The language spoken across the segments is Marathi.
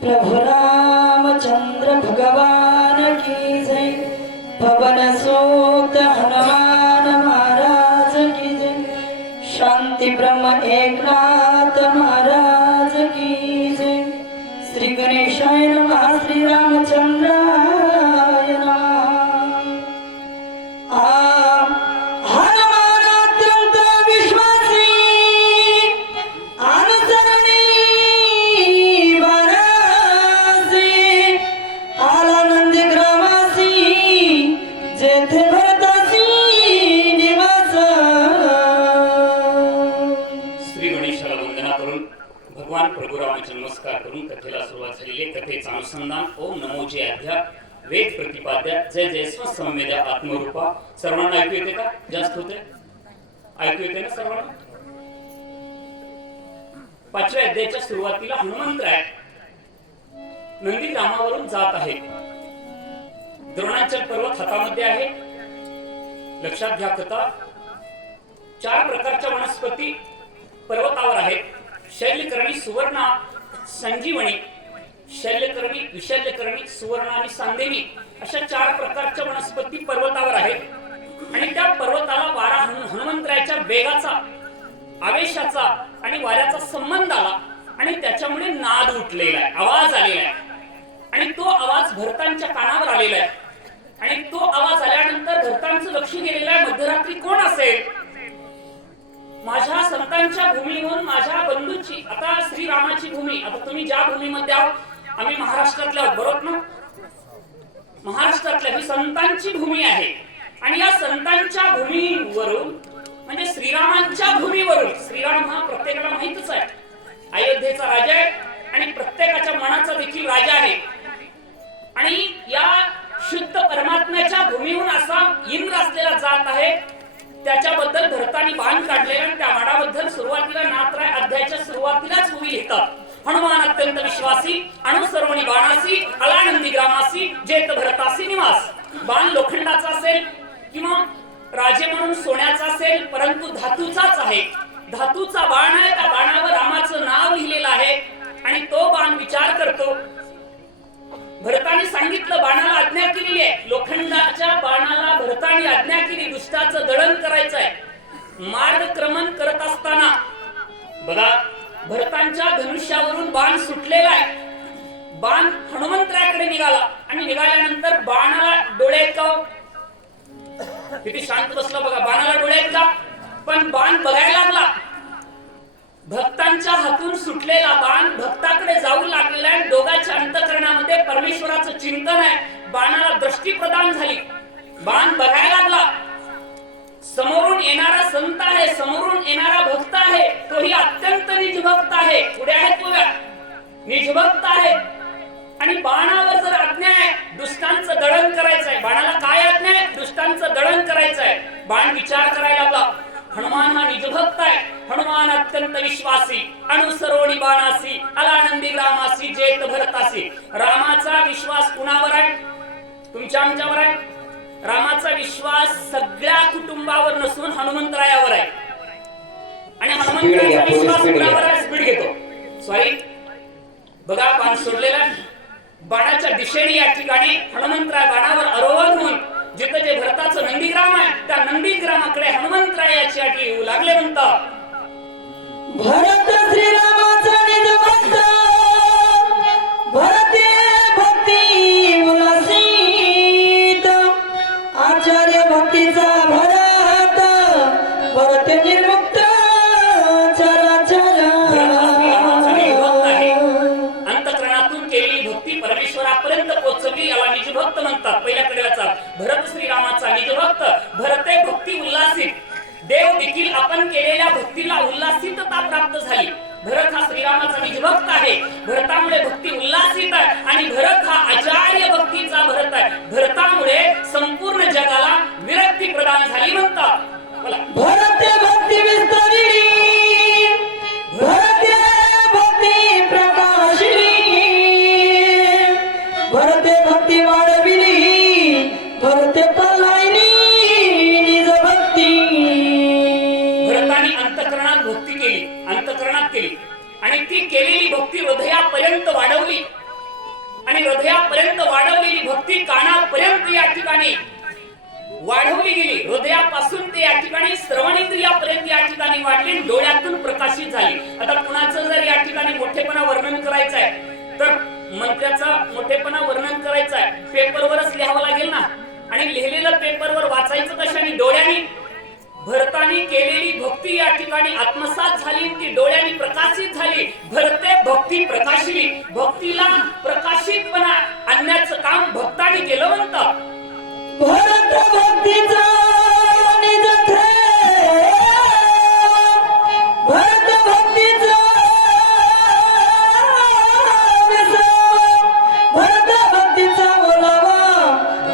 प्रभु रामचंद्र भगवान की जय। पवन सूत हनुमान महाराज की जय। शांति ब्रह्म एकनाथ महाराज की जय। श्री गणेशाय नमः। श्री रामचंद्राय नमः। हनुमानात्यंत विश्वासी अनुसरणी वारासी आला नंदीग्रामासी जेथे भरतासी निवास। श्री गणेशाला वंदना करून भगवान प्रभू रामाचे नमस्कार करून कथेला सुरुवात झालेली आहे। कथेचं अनुसंधान ओम नमो जय अध्याय वेद प्रतिपाद्य जय जय स्वसंवेद आत्मरूपा। सर्वांना ऐकू येते का? जास्त होते? ऐकू येते ना सर्वांना? पाचव्या अध्यायाच्या सुरुवातीला हनुमंतराय नंदी ग्रामावरून जात आहे। द्रोणाचल पर्वत हातामध्ये आहे। लक्षात घ्या कथा 4 प्रकारच्या वनस्पती पर्वतावर आहेत। शैलकर्णी, सुवर्ण, संजीवनी, शैलकर्णी, विशल्यकर्णी, सुवर्ण आणि सांदेनी अशा 4 प्रकारच्या वनस्पती पर्वतावर आहेत। आणि त्या पर्वताला वारा हनुमंतरायाच्या वेगाचा, आवेशाचा आणि वाऱ्याचा संबंध आला आणि त्याच्यामुळे नाद उठलेला आहे, आवाज आलेला आहे। आणि तो आवाज भरतांच्या कानावर आलेला आहे। आणि तो आवाज आल्यानंतर भरतांचं लक्ष गेलेलं आहे, मध्यरात्री कोण असेल? माझ्या संतांच्या भूमीहून माझ्या बंधूची, आता श्रीरामाची भूमी, आता तुम्ही ज्या भूमीमध्ये आहोत, आम्ही महाराष्ट्रातल्या आहोत, बरोबर ना? महाराष्ट्रातल्या ही संतांची भूमी आहे। आणि या संतांच्या भूमीवरून म्हणजे श्रीरामांच्या भूमीवरून, श्रीराम हा प्रत्येकाला माहितच आहे, अयोध्येचा राजा आहे आणि प्रत्येकाच्या मनाचा देखील राजा आहे। आणि या शुद्ध परमात्म्याच्या भूमीहून असा इंद्र असलेला जात आहे। त्याच्याबद्दल भरतानी बाण काढले आणि त्या बाणाबद्दल सुरुवातीला नाथराय अध्यायाच्या सुरुवातीलाच भूमी लिहितात। हनुमान अत्यंत विश्वासी अनुसरवणी बाणासी आला नंदी ग्रामासी जेत भरतासी निवास। बाण लोखंडाचा असेल किंवा राजे म्हणून सोन्याचा असेल, परंतु धातूचाच आहे। धातूचा बाण आहे, त्या बाणावर रामाचं नाव लिहिलेलं आहे। आणि तो बाण विचार करतो। भरताने सांगितलं, बाणाला आज्ञा केलेली आहे, लोखंडाच्या बाणाला भरताने आज्ञा केली, दुष्टाचं दळण करायचं आहे। मार्गक्रमण करत असताना बघा भरतांच्या धनुष्यावरून बाण सुटलेला आहे। बाण हनुमंतरायाकडे निघाला आणि निघाल्यानंतर बाणाला डोळे आहेत का? किती शांत बसला बघा, बाणाला डोळे आहेत का? पण बाण बघायला लागला। भक्तांच्या हातून सुटलेला बाण भक्ताकडे जाऊ लागलेला आहे। दोघांच्या अंतःकरणामध्ये परमेश्वराचं चिंतन आहे। बाणाला दृष्टी प्रदान झाली, बाण बघायला लागला। समोरून येणारा संत आहे, समोरून येणारा भक्त आहे, तोही अत्यंत निजभक्त आहे। पुढे आहेत बघा, निजभक्त आहे। आणि बाणावर जर आज्ञा आहे दुष्टांचं दळण करायचं आहे, बाणाला काय आज्ञा आहे? दुष्टांचं दळण करायचं आहे। बाण विचार करायला लागला, हनुमान हा निजभक्त आहे। हनुमान अत्यंत विश्वासी अनुसरोणी बाणासी आलानंदी ग्रामासी जेत भरतासी। रामाचा विश्वास कुणावर आहे? तुमच्या आमच्यावर आहे। रामाचा विश्वास सगळ्या कुटुंबावर नसून हनुमंतरायावर आहे। आणि हनुमंतरायाचा विश्वास कुणावर आहे? स्पीड घेतो, सॉरी बघा, बाण सोडलेला आहे। बाणाच्या दिशेने या ठिकाणी हनुमंतराय बाणावर आरोहण होऊन जिथं जे भरताचं नंदीग्राम आहे त्या नंदीग्रामाकडे हनुमंतरायाची आठी येऊ लागले। म्हणतात भरत श्रीरामाचा निजभक्त भरते भक्ती उल्हासित आचार्य भक्तीचा भरत भरते निर्मुक्त चराचर। अंतःकरणातून केलेली भक्ती परमेश्वरापर्यंत पोहोचली, याला निजभक्त म्हणतात। पहिल्या कडेला भरत श्रीरामाचा निजभक्त भरते भक्ती उल्हासित। देव देखील आपण केलेल्या भक्तीला उल्हासितता प्राप्त झाली। भरत हा श्रीरामाचा निजभक्त आहे, भरतामुळे भक्ती उल्हासित आहे। आणि भरत हा आचार्य भक्तीचा भरत आहे। भरतामुळे संपूर्ण जगाला विरक्ती प्रदान झाली। म्हणतात भरते भक्ती विस्तरिणी भरते भक्ती प्रकाशिनी भरते भक्ती वाढविली भरते प्रलयनी निज भक्ती। भरताने अंतःकरणात भक्ती केली, अंतःकरणात केली आणि ती केलेली भक्ती हृदयापर्यंत वाढवली आणि हृदयापर्यंत वाढवलेली भक्ती कानापर्यंत या ठिकाणी वाढवली गेली. हृदयापासून ते या ठिकाणी श्रवणेंद्रियापर्यंत या ठिकाणी वाढली, डोळ्यातून प्रकाशित झाली. आता कुणाचं जर या ठिकाणी मोठेपणा वर्णन करायचं आहे तर मंत्र्याचा मोठेपणा वर्णन करायचं आहे, पेपरवरच लिहावं लागेल ना. आणि लिहिलेलं पेपरवर वाचायचं कशाने? डोळ्याने. भरतानी केलेली भक्ती या ठिकाणी आत्मसात झाली, ती डोळ्याने प्रकाशित झाली. भरते भक्ती प्रकाशली. भक्तीला प्रकाशितपणा आणण्याचं काम भक्तांनी केलं म्हणतात. भरत भक्तीचा निज ठेव, भरत भक्तीचा विसावा, भरत भक्तीचा ओलावा,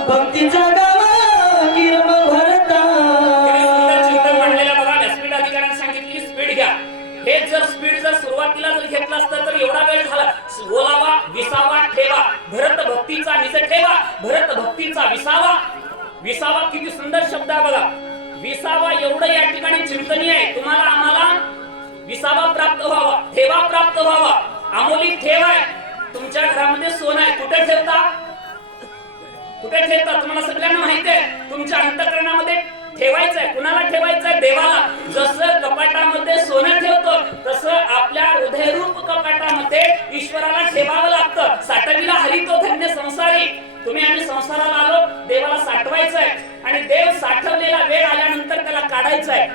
भक्तीचा गावा किरम भरता. चिंतन मांडलेलं बघा. व्यासपीठ अधिकाऱ्यांनी सांगितली स्पीड घ्या. हे जर स्पीड जर सुरुवातीला जर घेतलं असतं तर एवढा वेळ झाला. ओलावा, विसावा, ठेवा. भरत भक्तीचा निज ठेवा, भरत भक्तीचा विसावा. विसावा किती सुंदर शब्द आहे बघा. विसावा एवढं या ठिकाणी चिंतनीय आहे. तुम्हाला आम्हाला विसावा प्राप्त व्हावा, ठेवा प्राप्त व्हावा. अमोली ठेवा आहे. तुमच्या घरामध्ये सोनं आहे, कुठे ठेवता? कुठे ठेवता? तुम्हाला सगळ्यांना माहिती आहे. तुमच्या अंतःकरणामध्ये ठेवायचं आहे. कुणाला ठेवायचं आहे? देवाला. जसं कपाटामध्ये सोनं ठेवतो तसं आपल्या हृदयरूप कपाटामध्ये ईश्वराला ठेवावं लागतं. साठविला हरितो धन्य संसारी. तुम्ही आम्ही संसाराला आलो, देवाला साठवायचं आहे. आणि देव साठवलेला वेळ आल्यानंतर त्याला काढायचा आहे.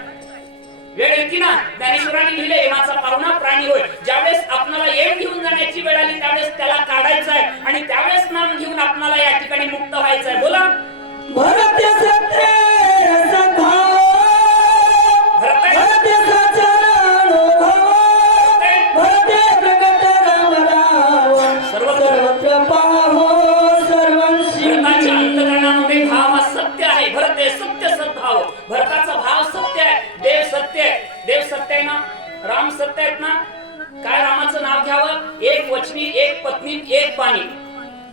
वेळ येते ना. ज्ञानेश्वरांनी लिहिले एमाचा पाहुणा प्राणी होय. ज्यावेळेस आपल्याला येण घेऊन जाण्याची वेळ आली त्यावेळेस त्याला काढायचं आहे आणि त्यावेळेस नाम घेऊन आपल्याला या ठिकाणी मुक्त व्हायचं आहे. बोला. भरत सत्य सद्भाव, भरत सचरानुभव, भरत प्रकट रामराव, सर्वत्र पाहो सर्वंशी. भरताच्या अंतःकरणामध्ये भाव हा सत्य आहे. भरत हे सत्य सद्भाव. भरताचा भाव सत्य आहे. देव सत्य आहे. देव सत्य आहे ना. राम सत्य आहेत ना. काय रामाचं नाव घ्यावं? एक वचनी, एक पत्नी, एक पाणी.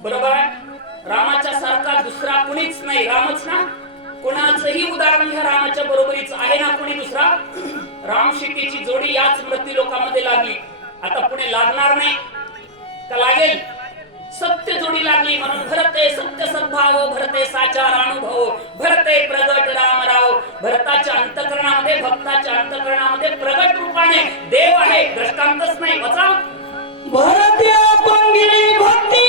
बरोबर आहे. रामाच्या सारखा दुसरा कुणीच नाही. रामच ना. कुणाचंही उदाहरण घ्या रामाच्या बरोबरीच आहे ना कोणी दुसरा? राम सीतेची जोडी याच मृत्यू लोकांमध्ये लागली. आता पुढे लागणार नाही का? लागेल. सत्य जोडी लागली म्हणून भरते सत्य सद्भाव, भरते साचार अनुभव, भरते प्रगट रामराव. भरताच्या अंतःकरणामध्ये, भक्ताच्या अंतःकरणामध्ये प्रगट रूपाने देव आहे. दृष्टांतच नाही. वाचा. भरते अपंगिनी भक्ती,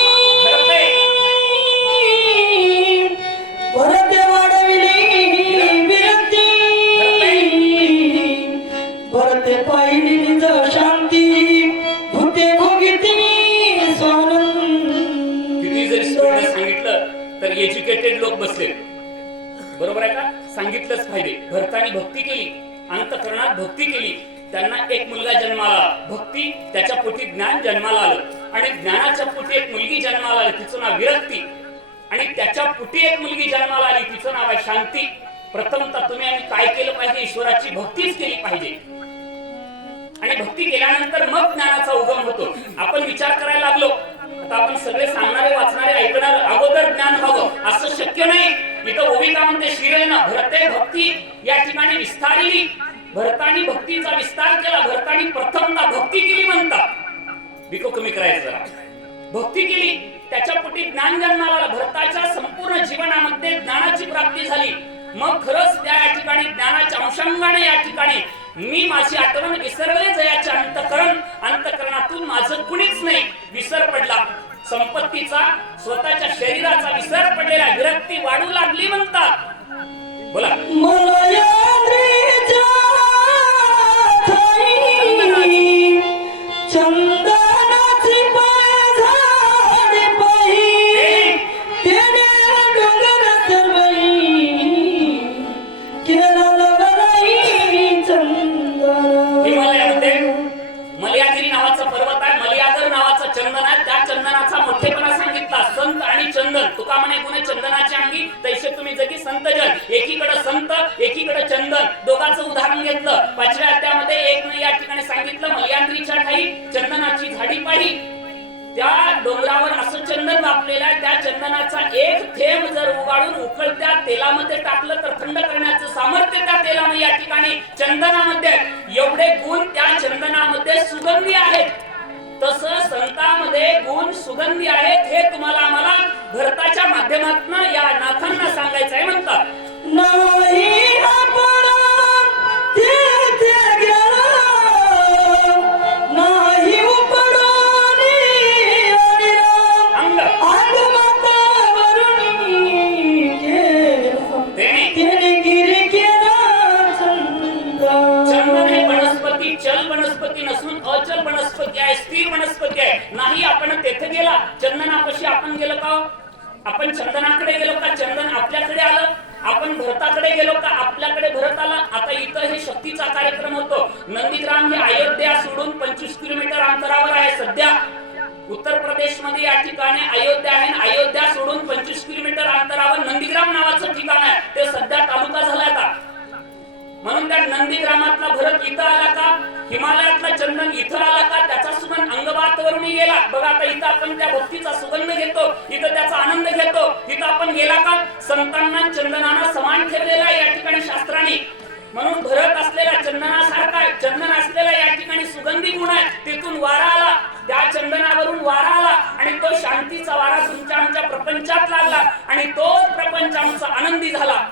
भरते वाढविली विरक्ती, भरते पाहिली निज शांती, भूते भोगिती स्वानंद. किती जरी स्पीड सांगितलं तर एज्युकेटेड लोक बसले. बरोबर आहे का? सांगितलंच पाहिजे. भरताने भक्ती केली, अंतःकरणात भक्ती केली. त्यांना एक मुलगा जन्माला आला. भक्ती, त्याच्या पोटी ज्ञान जन्माला आलं. आणि ज्ञानाच्या पोटी एक मुलगी जन्माला आली, तिचं नाव विरक्ती. आणि त्याच्या पोटी एक मुलगी जन्माला आली, तिचं नाव आहे शांती. प्रथमतः तुम्ही आम्ही काय केलं पाहिजे? ईश्वराची भक्तीच केली पाहिजे. आणि भक्ती केल्यानंतर मग ज्ञानाचा उगम होतो. आपण विचार करायला लागलो, आता आपण सगळे सांगणारे, वाचणारे, ऐकणारे अगोदर ज्ञान व्हावं असं शक्य नाही. इथं ओविका म्हणते शिरेनं भरते भक्ती या ठिकाणी विस्तारली. भरतानी भक्तीचा विस्तार केला. भरतानी प्रथमतः भक्ती केली म्हणतात. बिको कमी करायचं जरा. भक्ती केली, त्याच्या पोटी ज्ञान जन्माला आलं. भरताच्या संपूर्ण जीवनामध्ये ज्ञानाची प्राप्ती झाली. मग खरंच त्या या ठिकाणी ज्ञानाच्या अंशांगाने या ठिकाणी मी माझी आठवण विसरले जयाच्या अंतःकरणातून माझं कुणीच नाही. विसर पडला. संपत्तीचा, स्वतःच्या शरीराचा विसर पडलेला. विरक्ती वाढू लागली म्हणतात. बोला. चंदनाची पाझाडी पाही, तेने डोंगर सर्वई केरळ बलाई चंदन. हिमालयामध्ये मलयागिरी नावाचा पर्वत आहे. मलयागर नावाचा चंदन आहे. त्या चंदनाचा मोठेपणा सांगितला. संत आणि चंदन. तुका म्हणे गुणे चंदनाच्या अंगी तैसे तुम्ही जगी संत जन. एकीकडे संत, एकीकडे चंदन. दोघांचं उदाहरण घेतलं. 5व्या अध्यायामध्ये एक या ठिकाणी सांगितलं मलयांद्रीच्या ठाई चंदनाची झाडी पाही. त्या डोंगरावर असं चंदन वापलेलं आहे. त्या चंदनाचा एक थेंब जर उगाळून उकळत्या तेलामध्ये टाकलं तर थंड करण्याचं सामर्थ्य त्या तेलामध्ये या ठिकाणी चंदनामध्ये. एवढे गुण त्या चंदनामध्ये सुगंधी आहेत. तसं संतांमध्ये गुण दोन सुगंधी आहेत हे तुम्हाला आम्हाला भरताच्या माध्यमातून या नाथांना सांगायचं आहे म्हणतात. नाही आपण तिथे गेलो, नाही उपडून अंग आगमतावरून गेलो, तिने गिरी केला चंदन हे वनस्पती चल वनस्पती नसून अचल वनस्पती आहे, स्थिर वनस्पती आहे. नाही आपण तेथे गेला, चंदनापाशी आपण गेलो का? आपण चंदनाकडे गेलो का? चंदन आपल्याकडे आलं. आपण भरताकडे गेलो का? आपल्याकडे भरत आला. आता इथं हे शक्तीचा कार्यक्रम होतो. नंदीग्राम हे अयोध्या सोडून 25 किलोमीटर अंतरावर आहे. सध्या उत्तर प्रदेश मध्ये या ठिकाणी अयोध्या आहे. अयोध्या सोडून 25 किलोमीटर अंतरावर नंदीग्राम नावाचं ठिकाण आहे. ते सध्या तालुका झालाय का? म्हणून त्या नंदीग्रामातला भरत इथं आला का? हिमालयातला चंदन इथं आला का? त्याचा सुगंध अंगवातवरून गेला. बघा आता इथं आपण त्या भक्तीचा सुगंध घेतो, इथं त्याचा आनंद घेतो. इथं आपण गेला का? संतांना चंदनानं समान ठेवलेला आहे या ठिकाणी शास्त्राने. म्हणून भरत असलेला चंदनासारखा आहे. चंदन असलेला या ठिकाणी सुगंधी गुण आहे. तिथून वारा आला, त्या चंदनावरून वारा आला आणि तो शांतीचा वारा तुमच्या आमच्या प्रपंचात लागला आणि तो प्रपंच आमचा आनंदी झाला.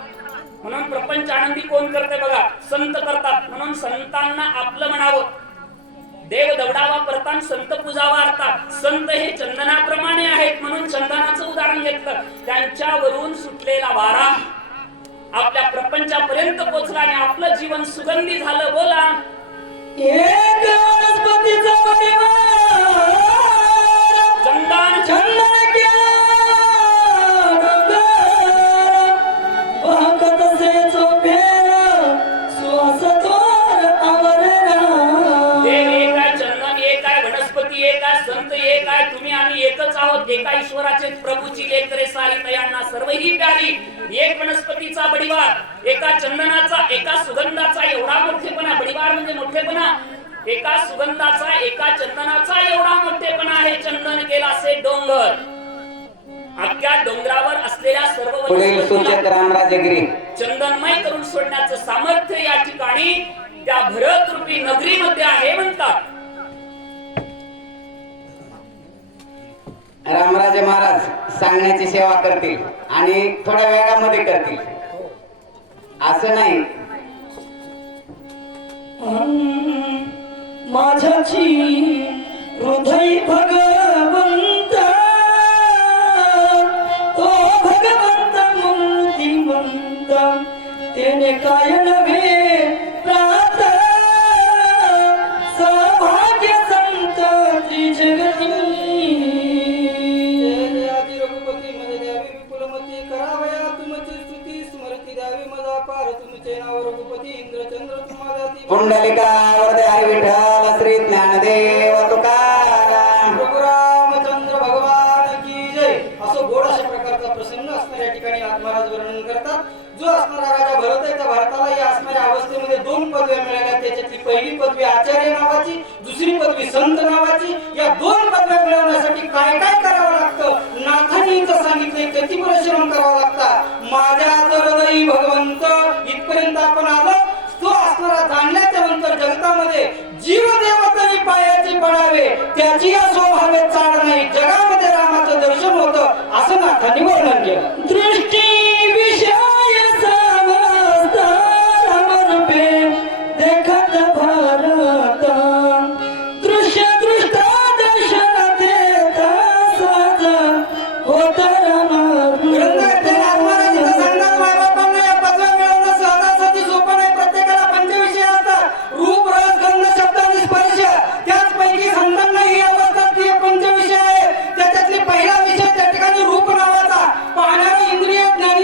म्हणून प्रपंच आनंदी कोण करते बघा? संत करतात. म्हणून संतांना आपलं म्हणावं. देव दवडावा परतान संत पूजावा अर्थात. संत हे चंदनाप्रमाणे आहेत म्हणून चंदनाचं उदाहरण घेतलं. त्यांच्यावरून सुटलेला वारा आपल्या प्रपंचापर्यंत पोहोचला आणि आपलं जीवन सुगंधी झालं. बोला. एक वनस्पतीचा परिवार चंदन चंदन केला डोंगर, वाहकत असे चोपेला सुवास तोर आवरणा. देव एक आहे, चंदन एक आहे, वनस्पती एक आहे, संत एक आहे. तुम्ही आम्ही एकच आहोत. एका ईश्वराचे प्रभूची लेकरे सारी तयांना सर्वही प्यारी. एक वनस्पतीचा बडिवार, एका चंदनाचा, एका सुगंधाचा एवढा मोठेपणा. बडिवार म्हणजे मोठेपणा. एका सुगंधाचा, एका चंदनाचा एवढा मोठेपणा आहे. चंदन केला असे डोंगर. अख्ख्या डोंगरावर असलेल्या सर्व वनस्पतीला रामराजगिरी चंदनमय करून सोडण्याचं सामर्थ्य या ठिकाणी त्या भरत रूपी नगरीमध्ये आहे म्हणतात. रामराजे महाराज सांगण्याची सेवा करतील आणि थोड्या वेळामध्ये करतील, असं नाही. माझ्याची हृदय भगवंत, तो भगवंत मूर्तिमंत, तेने काय नव्हे प्रात सौभाग्य संत त्रिजगती. आदि रघुपती मध्ये द्यावी विपुलमती, करावया तुमची स्तुती, स्मृती द्यावी मजा पार, तुमचे नाव रघुपती इंद्रचंद्र तुम्हाला पुंडलिका वरदे हरी विठ्ठल श्री ज्ञानदेव तुकाराम. रघुरामचंद्र भगवान की जय. असं गोड अशा प्रकारचा प्रसंग असणाऱ्या ठिकाणी आत्मराज वर्णन करतात. जो असणारा राजा भरत आहे, त्या भरताला या असणाऱ्या अवस्थेमध्ये 2 पदव्या मिळाल्या. त्याच्यातली पहिली पदवी आचार्य नावाची, दुसरी पदवी संत नावाची. या 2 पदव्या मिळवण्यासाठी काय काय करावं लागतं नाथांनी इथं सांगितले. किती परिश्रम करावा लागतात. माझ्या हृदयी भगवंत इथपर्यंत आपण आलो. तो असणारा जाणल्याच्या नंतर जगतामध्ये जीवदेव तरी पायाचे पडावे, त्याची या स्वभावे चाड नाही. जगामध्ये रामाचं दर्शन होतं असं नाथांनी वर्णन केलं. दृष्टी विषय समस्त रामरूपे देखत भारत, दृश्य दृष्टा दर्शन देत सहज होत ग्रंथाचे आत्मराज इथं सांगतात, मायबापांना या पदव्या मिळवणं सहजासहजी सोपं नाही. प्रत्येकाला पंचविषय असतात. रूप, रस, गंध, शब्द आणि स्पर्श. त्याचपैकी संतांना ही अवस्था ती पंचविषय आहे. त्याच्यातली पहिला विषय त्या ठिकाणी रूप नावाचा. पाहणारे इंद्रिय ज्ञान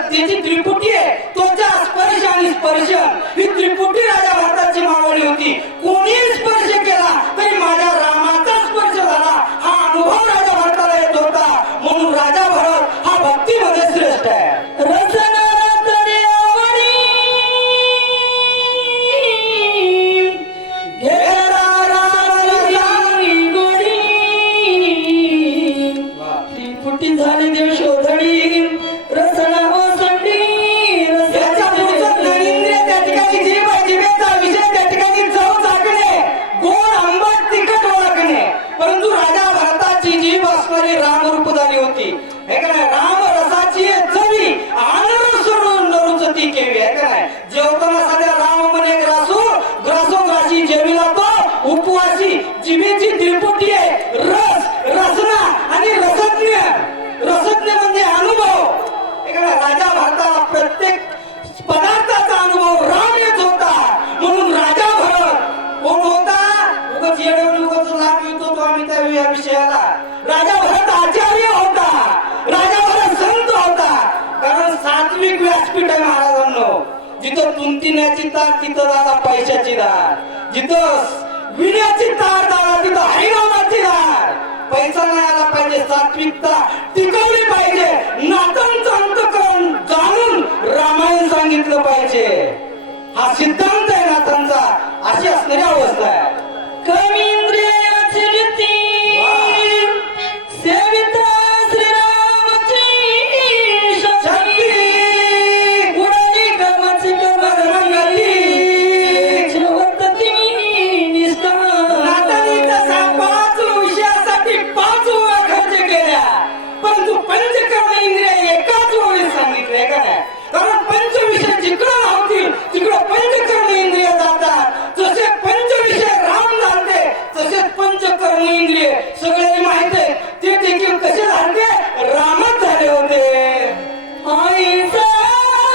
सत्तेची त्रिपुटी आहे, तोचा स्पर्श आणि स्पर्श ही त्रिपुटी राजा भरताची मावळी होती. कोणीही स्पर्श केला तरी माझ्या रामाचा स्पर्श झाला, हा अनुभव राजा भरताला येत होता. म्हणून राजा भरत हा भक्तीमध्ये श्रेष्ठ आहे. रचना तरी आवडी घेरा रामाची गोडी ती फुटी झाली देव शोधडी रचना ओसंडी याच्या पुढचं नरेंद्र त्या ठिकाणी जीभ आहे, जिभेचा विषय त्या ठिकाणी चव चाकणे, गोड आंबट तिखट ओळखणे. परंतु राजा भरताची जीभ असणारी रामरूप झाली होती. हे का नाही, राम रसाची चवी आनंद सोडून नरुचती केवी. हे का नाही, जेवताना सध्या राम म्हणे ग्रासो ग्रासो ग्रासी जेवीला तो उपवासी. जिभेची त्रिपुटी आहे, रस रसना आणि रसज्ञ. रसज्ञ म्हणजे अनुभव. हे का नाही, राजा भरताला प्रत्येक पदार्थाचा अनुभव राम येत होता. म्हणून राजा भरत कोण होता? उगाच येडवून उगाच लाभ येतो तो आम्ही त्या विषयाला. राजा भरत आचार्य होता, राजा भरत संत होता. कारण सात्विक व्यासपीठ आहे महाराजांनो. जिथं तुंतिण्याची तार तिथं दादा पैशाची दार, जिथं विण्याची तार दादा तिथं हैराणाची दार. पैसा नाही आला पाहिजे, सात्विकता टिकवली पाहिजे, नातांचं अंतःकरण जाणून रामायण सांगितलं पाहिजे. हा सिद्धांत आहे नाथांचा. अशी असणारी अवस्था आहे. कमी इंद्रियाची रीती सेविता श्रीरामाची शक्ती उडाली कामाची कमरंगती श्रवतती निष्ठा. नाथांनी तसा 5 विषयासाठी 5 ओळा खर्च केल्या, परंतु पंचकर्म इंद्रिय एकाच ओळीत सांगितले का नाही. कारण पंचविषय जिकडं लावतील तिकडं पंचकर्म इंद्रिय जातात. जसे पंचविषय राम झाले तसे पंचकर्म इंद्रिय सगळ्यांनी माहित आहे ते देखील कसे झाले, रामच झाले होते. आईचा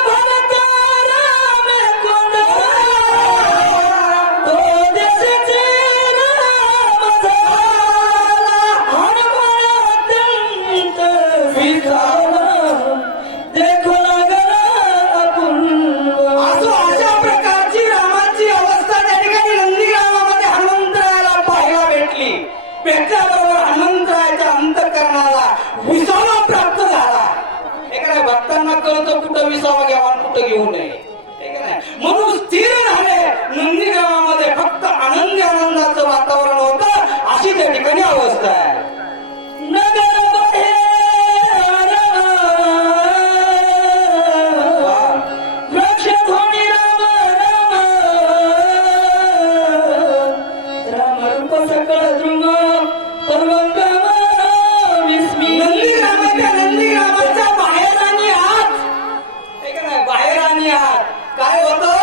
भरत राम कोंडा तो देशाचे राम झाला हनुमान अत्यंत विधाला देखो लागला अपूर्व. असो अशा प्रकारची रामाची अवस्था त्या ठिकाणी नंदीग्रामामध्ये हनुमंतरायाला पाहायला भेटली. भेटल्याबरोबर हनुमंतरायाच्या अंतःकरणाला विसावा प्राप्त झाला. हे का नाही, भक्तांना कळतं कुठं विसावा घ्यावा आणि कुठं घेऊ नये. हे का नाही, म्हणून स्थिर झाले नंदीग्रामामध्ये. फक्त आनंदी आनंदाचं वातावरण होतं. अशी त्या ठिकाणी अवस्था आहे. नगर वृक्ष ध्वनी राम राम राम रूप सकळ द्रुम पर्वंगम विस्मी. नंदीग्रामाच्या बाहेर आणि आत, हे का नाही, बाहेर आणि आत काय होतं?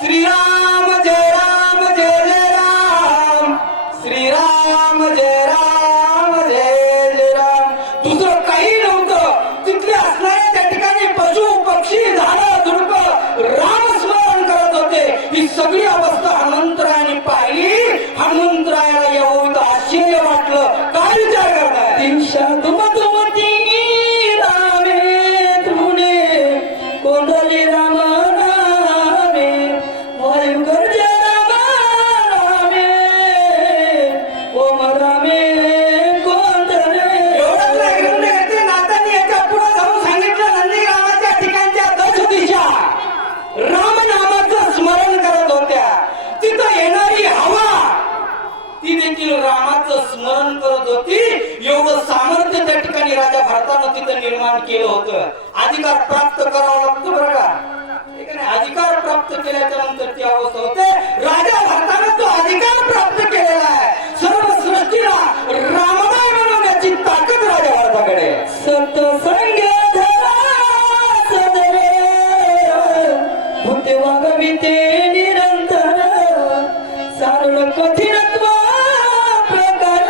श्रीराम जय राम जय जय राम, श्रीराम जय राम जय जय राम. दुसरं काही नव्हतं. तिथले असणारे त्या ठिकाणी पशु पक्षी झाडं झुडपं रामस्मरण करत होते. ही सगळी अवस्था हनुमंतरायाने पाहिली. हनुमंतरायाला एवढं आश्चर्य वाटलं. काय विचार करताय? दिशा दुमदुमती रामे धुणे कोंडली राम रामे वायू गर्जे राम रामे ओम रामे कोंडले. एवढंच नाही, ग्रंथ घेतले नाथांनी याच्या पुढे जाऊन सांगितलं नंदीग्रामाच्या ठिकाणच्या 10 दिशा रामनामाचं स्मरण करत होत्या. तिथं येणारी हवा ती देखील रामाचं स्मरण करत होती. एवढं सामर्थ्य त्या ठिकाणी राजा भरतानं तिथं निर्माण केलं होतं. अधिकार प्राप्त करावा लागतो बरं का. हे का नाही, अधिकार प्राप्त केल्याच्या नंतर ती अवस्था होते. राजा भरतानं तो अधिकार प्राप्त केलेला आहे. सर्व सृष्टीला राममय बनवण्याची ताकद राजा भरताकडे आहे. सत्संग धरा सदरे भूते वागविते निरंतर सारण कठीणत्व प्रकार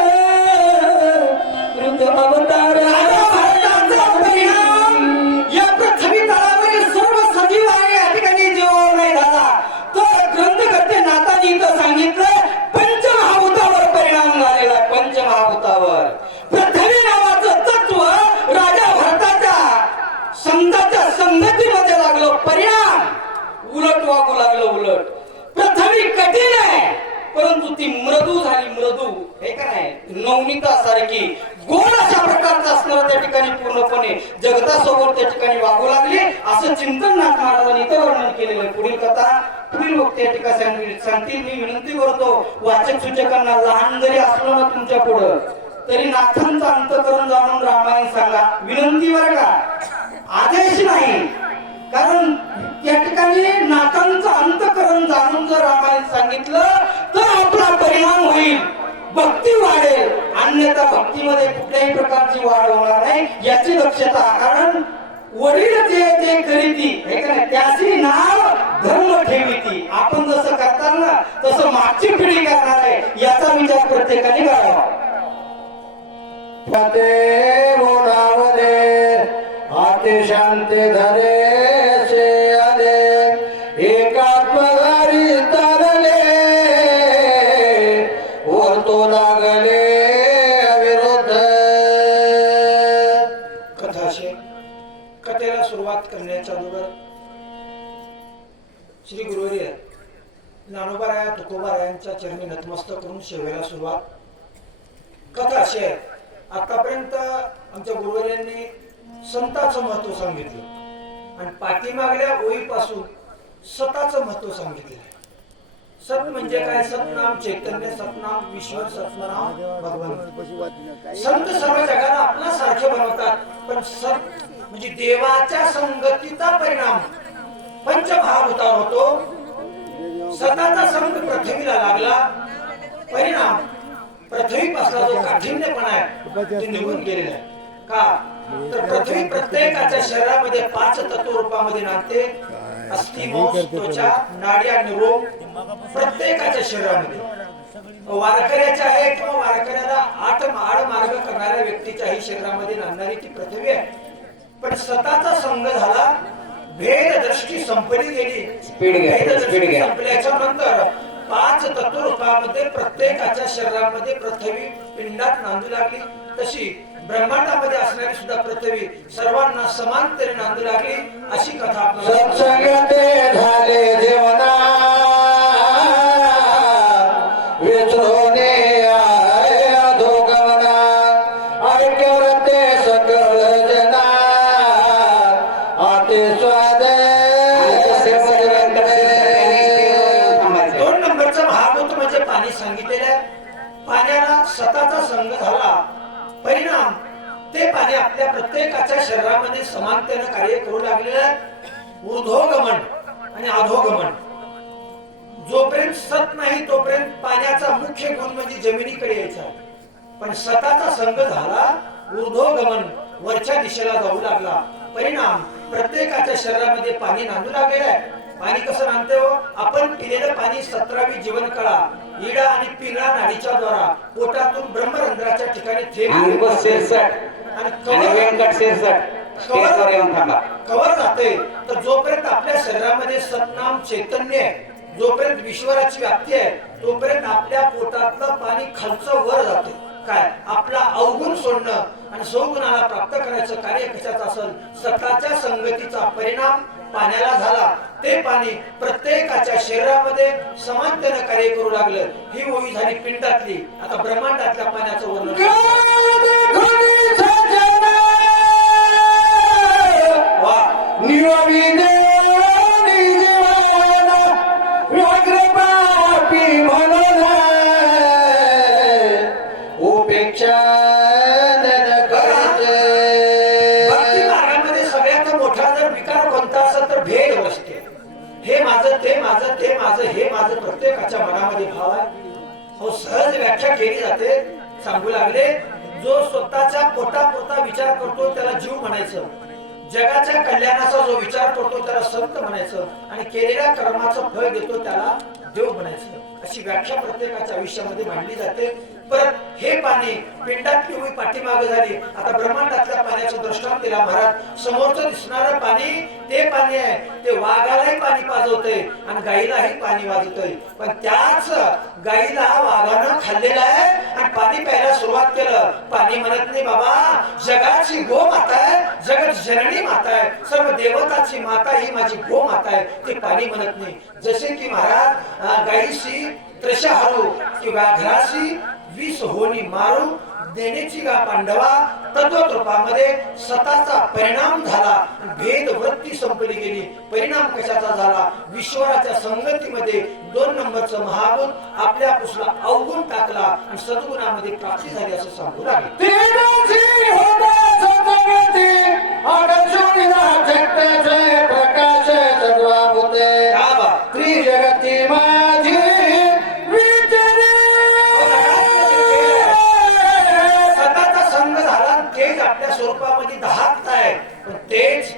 वृद्ध अवतार. राजा भरताचा परिणाम या पृथ्वी तलावरील सर्व सजीव आहे या ठिकाणी जीवावर नाही झाला. तो ग्रंथकर्ते नाथांनी इथं सांगितलं पंचमहाभूतावर परिणाम हे का नाही नवनीतासारखी गोड अशा प्रकारचं असणारं त्या ठिकाणी पूर्णपणे जगतासोबत त्या ठिकाणी वागू लागली असं चिंतन नाथ महाराजांनी इथं वर्णन केलेलं आहे. पुढील कथा पुढील वक्ते या ठिकाणी सांगतील. मी विनंती करतो वाचक सूचकांना लहान जरी असलो ना तुमच्या पुढं तरी नाथांचा अंतःकरण जाणून रामायण सांगा. विनंती बरं का, आदेश नाही. कारण या ठिकाणी नाथांचं अंतःकरण जाणून जर रामायण सांगितलं तर आपला परिणाम होईल, भक्ती वाढेल. अन्यथा भक्तीमध्ये कुठल्याही प्रकारची वाढ होणार नाही याची दक्षता. कारण वडील जे जे करीती हे का नाही त्याची नाव धर्म ठेवीती. आपण जसं करताल ना तसं मागची पिढी करणार आहे याचा विचार प्रत्येकाने करावा. फते बोलावले आते शांती धरे से आले एकात्मधारी तरले वर तो लागले अविरुद्ध. कथा अशी कथेला सुरुवात करण्याच्या अगोदर श्री गुरुवर्य ज्ञानोबाराया तुकोबारायांच्या चरणी नतमस्तक करून सेवेला सुरुवात. कथा अशी आहे, आतापर्यंत आमच्या गुरुवर्यांनी संताचं महत्व सांगितलं आणि पाठीमागल्या ओळीपासून सताचं महत्व सांगितलेलं आहे. सत म्हणजे काय? सतनाम चैतन्य, सतनाम विश्व, सतनाम भगवान. संत सर्व जगाला आपला सारखे बनवतात, पण सत म्हणजे देवाच्या संगतीचा परिणाम पंचमहाभूतावर होतो. सताचा संग पृथ्वीला लागला, परिणाम पृथ्वीपासला जो काठिण्यपणा आहे ते निघून गेलेला आहे. का तर पृथ्वी प्रत्येकाच्या शरीरामध्ये 5 तत्व रूपामध्ये नांदते. अस्थि, मांस, त्वचा, नाडी आणि रोग प्रत्येकाच्या शरीरामध्ये. वारकऱ्याच्या आहे किंवा वारकऱ्याला 8 मार्ग करणाऱ्या व्यक्तीच्याही शरीरामध्ये नांदणारी ती पृथ्वी आहे. पण सताचा संग झाला, भेद दृष्टी संपली गेली. भेद दृष्टी संपल्याच्या नंतर 5 तत्व रूपामध्ये प्रत्येकाच्या शरीरामध्ये पृथ्वी पिंडात नांदू लागली. तशी ब्रह्मांडामध्ये असणारी सुद्धा पृथ्वी सर्वांना समांतर नांदू लागली. अशी कथा आपल्याला सत्संगते झाले जेवणा विचरोने आहे अधोगमना ऐक्यवरते सकळ जना आते स्वादे. 2 नंबरचं महाभूत म्हणजे पाणी सांगितलेलं आहे. पाण्याला सताचा संग झाला, परिणाम ते पाणी आपल्या प्रत्येकाच्या शरीरामध्ये समानतेने कार्य करू लागलेलं आहे. ऊर्ध्वगमन आणि अधोगमन. जोपर्यंत सत नाही तोपर्यंत पाण्याचा मुख्य गुण म्हणजे जमिनीकडे यायचा, पण सताचा संग झाला, ऊर्ध्वगमन वरच्या दिशेला जाऊ लागला. परिणाम प्रत्येकाच्या शरीरामध्ये पाणी नांदू लागलेलं आहे. पाणी कसं नांदते हो? आपण पिलेलं पाणी 17वी जीवनकळा इडा आणि पिंगळा नाडीच्या द्वारा पोटातून ब्रह्मरंध्राच्या ठिकाणी थेंब आणि कवर जाते. तर जोपर्यंत आपल्या शरीरामध्ये सतनाम चैतन्य आहे, जोपर्यंत ईश्वराची व्याप्ती आहे, तोपर्यंत आपल्या पोटातलं पाणी खालचं वर जाते. काय? आपला अवगुण सोडणं आणि सौगुणाला प्राप्त करायचं कार्य कशाचं असेल? सताच्या संगतीचा परिणाम पाण्याला झाला. ते पाणी प्रत्येकाच्या शरीरामध्ये समानतेने कार्य करू लागलं. ही ओळी झाली पिंडातली. आता ब्रह्मांडातल्या पाण्याचं वर्णन. भक्ती मार्गामध्ये सगळ्यात मोठा जर विकार कोणता असेल तर भेद बसते. हे माझं, ते माझं, ते माझं, हे माझं प्रत्येकाच्या मनामध्ये भाव आहे. हो, सहज व्याख्या केली जाते. सांगू लागले, जो स्वतःच्या पोटापुरता विचार करतो त्याला जीव म्हणायचं, जगाच्या कल्याणाचा जो विचार करतो त्याला संत म्हणायचं, आणि केलेल्या कर्माचं फळ देतो त्याला देव म्हणायचं. अशी व्याख्या प्रत्येकाच्या आयुष्यामध्ये मांडली जाते. परत हे पाणी पिंडातली उभी पाठीमाग झाली. आता ब्रह्मांडातल्या पाण्याचं दृष्टांत दिला महाराज. समोरचं दिसणारं पाणी ते पाणी आहे, ते वाघालाही पाणी पाजवतंय आणि गाईलाही पाणी वाजवतंय. पण त्याच गाईला वाघानं खाल्लेलं आहे आणि पाणी प्यायला सुरुवात केलं. पाणी म्हणत नाही बाबा, जगाची गो माता आहे, जगत जननी माता आहे, सर्व देवताची माता ही माझी गो माता आहे. ते पाणी म्हणत नाही. जसे की महाराज गाईशी त्रशा हरू किंवा घराशी विष हो मारून देण्याची गा पांडवा तत्वरूपामध्ये स्वतःचा परिणाम झाला. भेद वृत्ती संपली गेली. परिणाम कशाचा झाला? विश्वराच्या संगतीमध्ये 2 नंबरचं महागुण आपल्या पुसला अवगुण टाकला आणि सद्गुणामध्ये प्राप्ती झाली असं सांगू लागले. प्रकाश सर्वाभूते त्रिजगती माझी स्वतःचा संग झाला. तेज आपल्या स्वरूपामध्ये दहात आहे पण तेज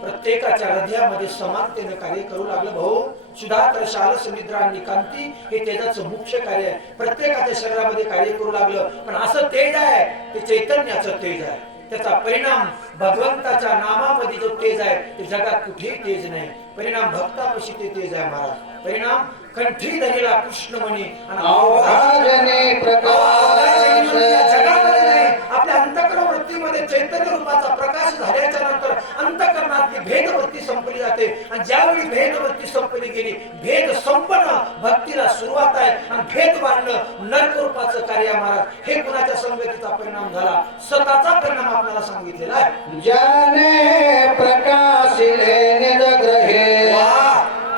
प्रत्येकाच्या हृदयामध्ये समानतेनं कार्य करू लागलं. भाऊ सुधाकर शाल समुद्र आणि कांती हे तेजाचं मुख्य कार्य आहे. प्रत्येकाच्या शरीरामध्ये कार्य करू लागलं पण असं तेज आहे ते चैतन्याचं तेज आहे. त्याचा परिणाम भगवंताच्या नामामध्ये जो तेज आहे ते जगात कुठेही तेज नाही. परिणाम भक्तापाशी ते तेज आहे महाराज. परिणाम कंठी धरलेला कृष्णमणी अवघाजने प्रकाश जगामध्ये नाही. आपल्या अंतःकरण वृत्तीमध्ये चैतन्य रूपाचा प्रकाश झाल्याच्या नंतर अंतःकरणातली भेदवृत्ती संपली जाते आणि ज्यावेळी भेदवृत्ती संपली गेली भेद संपणं भक्तीला सुरुवात आहे आणि भेद बांधणं नरक रूपाचं कार्य महाराज. हे कुणाच्या संगतीचा परिणाम झाला? स्वतःचा परिणाम आपल्याला सांगितलेला आहे. ज्याने प्रकाशिले निजग्रहे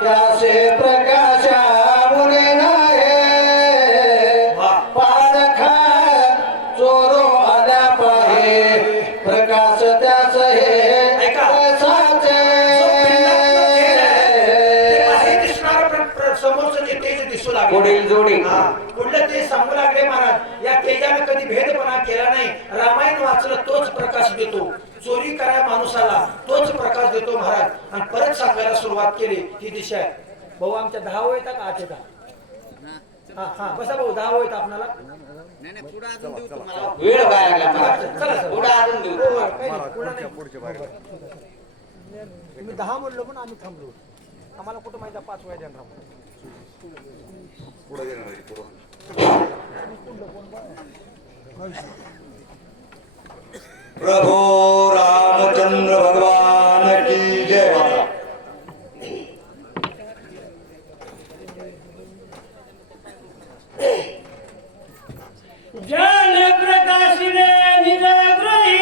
त्यासे प्रकाशा मुने नाहे पारखा चोरो आल्या पाहे प्रकाश त्याच हे साचे समोरचं जे तेज दिसू लागले पुढील जोडी पुढलं ते सांगू लागले महाराज. या तेजाने कधी भेदपणा केला नाही. रामायण वाचलं तोच प्रकाश देतो. चोरी करा माणूसाला तोच प्रकाश देतो महाराज. आणि परत सांगायला सुरुवात केली. ही दिशा आहे. भाऊ आमच्या 10 वय येतात 8 येतात. हा बसा भाऊ 10 वय येतात आपल्याला. वेळ व्हायला लागला मला. चला सर. पुढं अजून देऊ. हो, काही नाही, पुढं नाही. तुम्ही 10 म्हणलो पण आम्ही थांबलो. आम्हाला कुठं माहिती 5 वय देणार. प्रभु रामचंद्र भगवान की जय. ज्ञान प्रकाशिले निजग्रही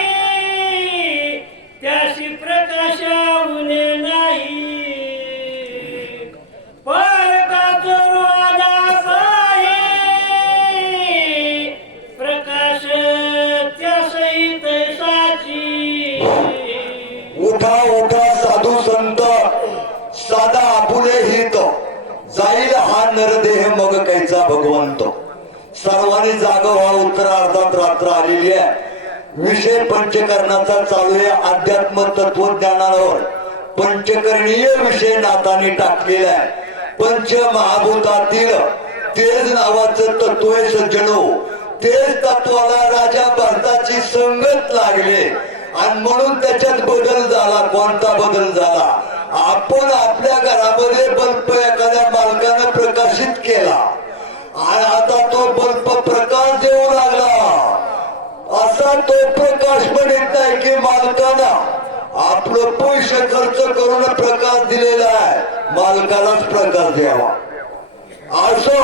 त्याशी प्रकाशावने नाही परकाचो राजा पाहे प्रकाश त्या सहित साची. उठा उठा साधू संत साधा आपुले हित जाईल हा नरदेह मग कैचा भगवंत. सर्वांनी जाग व्हा. उत्तरार्धात रात्र आलेली आहे. विषय पंचकरणाचा चालू आहे. अध्यात्म तत्वज्ञानावर पंचकरणीय विषय नातानी टाकलेला आहे. पंच महाभूतातील तेज नावाचं तत्व आहे सज्जनो. तेज तत्वाला राजा भरताची संगत लागले आणि म्हणून त्याच्यात बदल झाला. कोणता बदल झाला? आपण आपल्या घरामध्ये बल्ब एखाद्या मालकानं प्रकाशित केला आणि आता तो बल्ब प्रकाश देऊ लागला. असा तो प्रकाश म्हणत नाही की मालकानं आपलं पैसे खर्च करून प्रकाश दिलेला आहे. मालकालाच प्रकाश द्यावा असं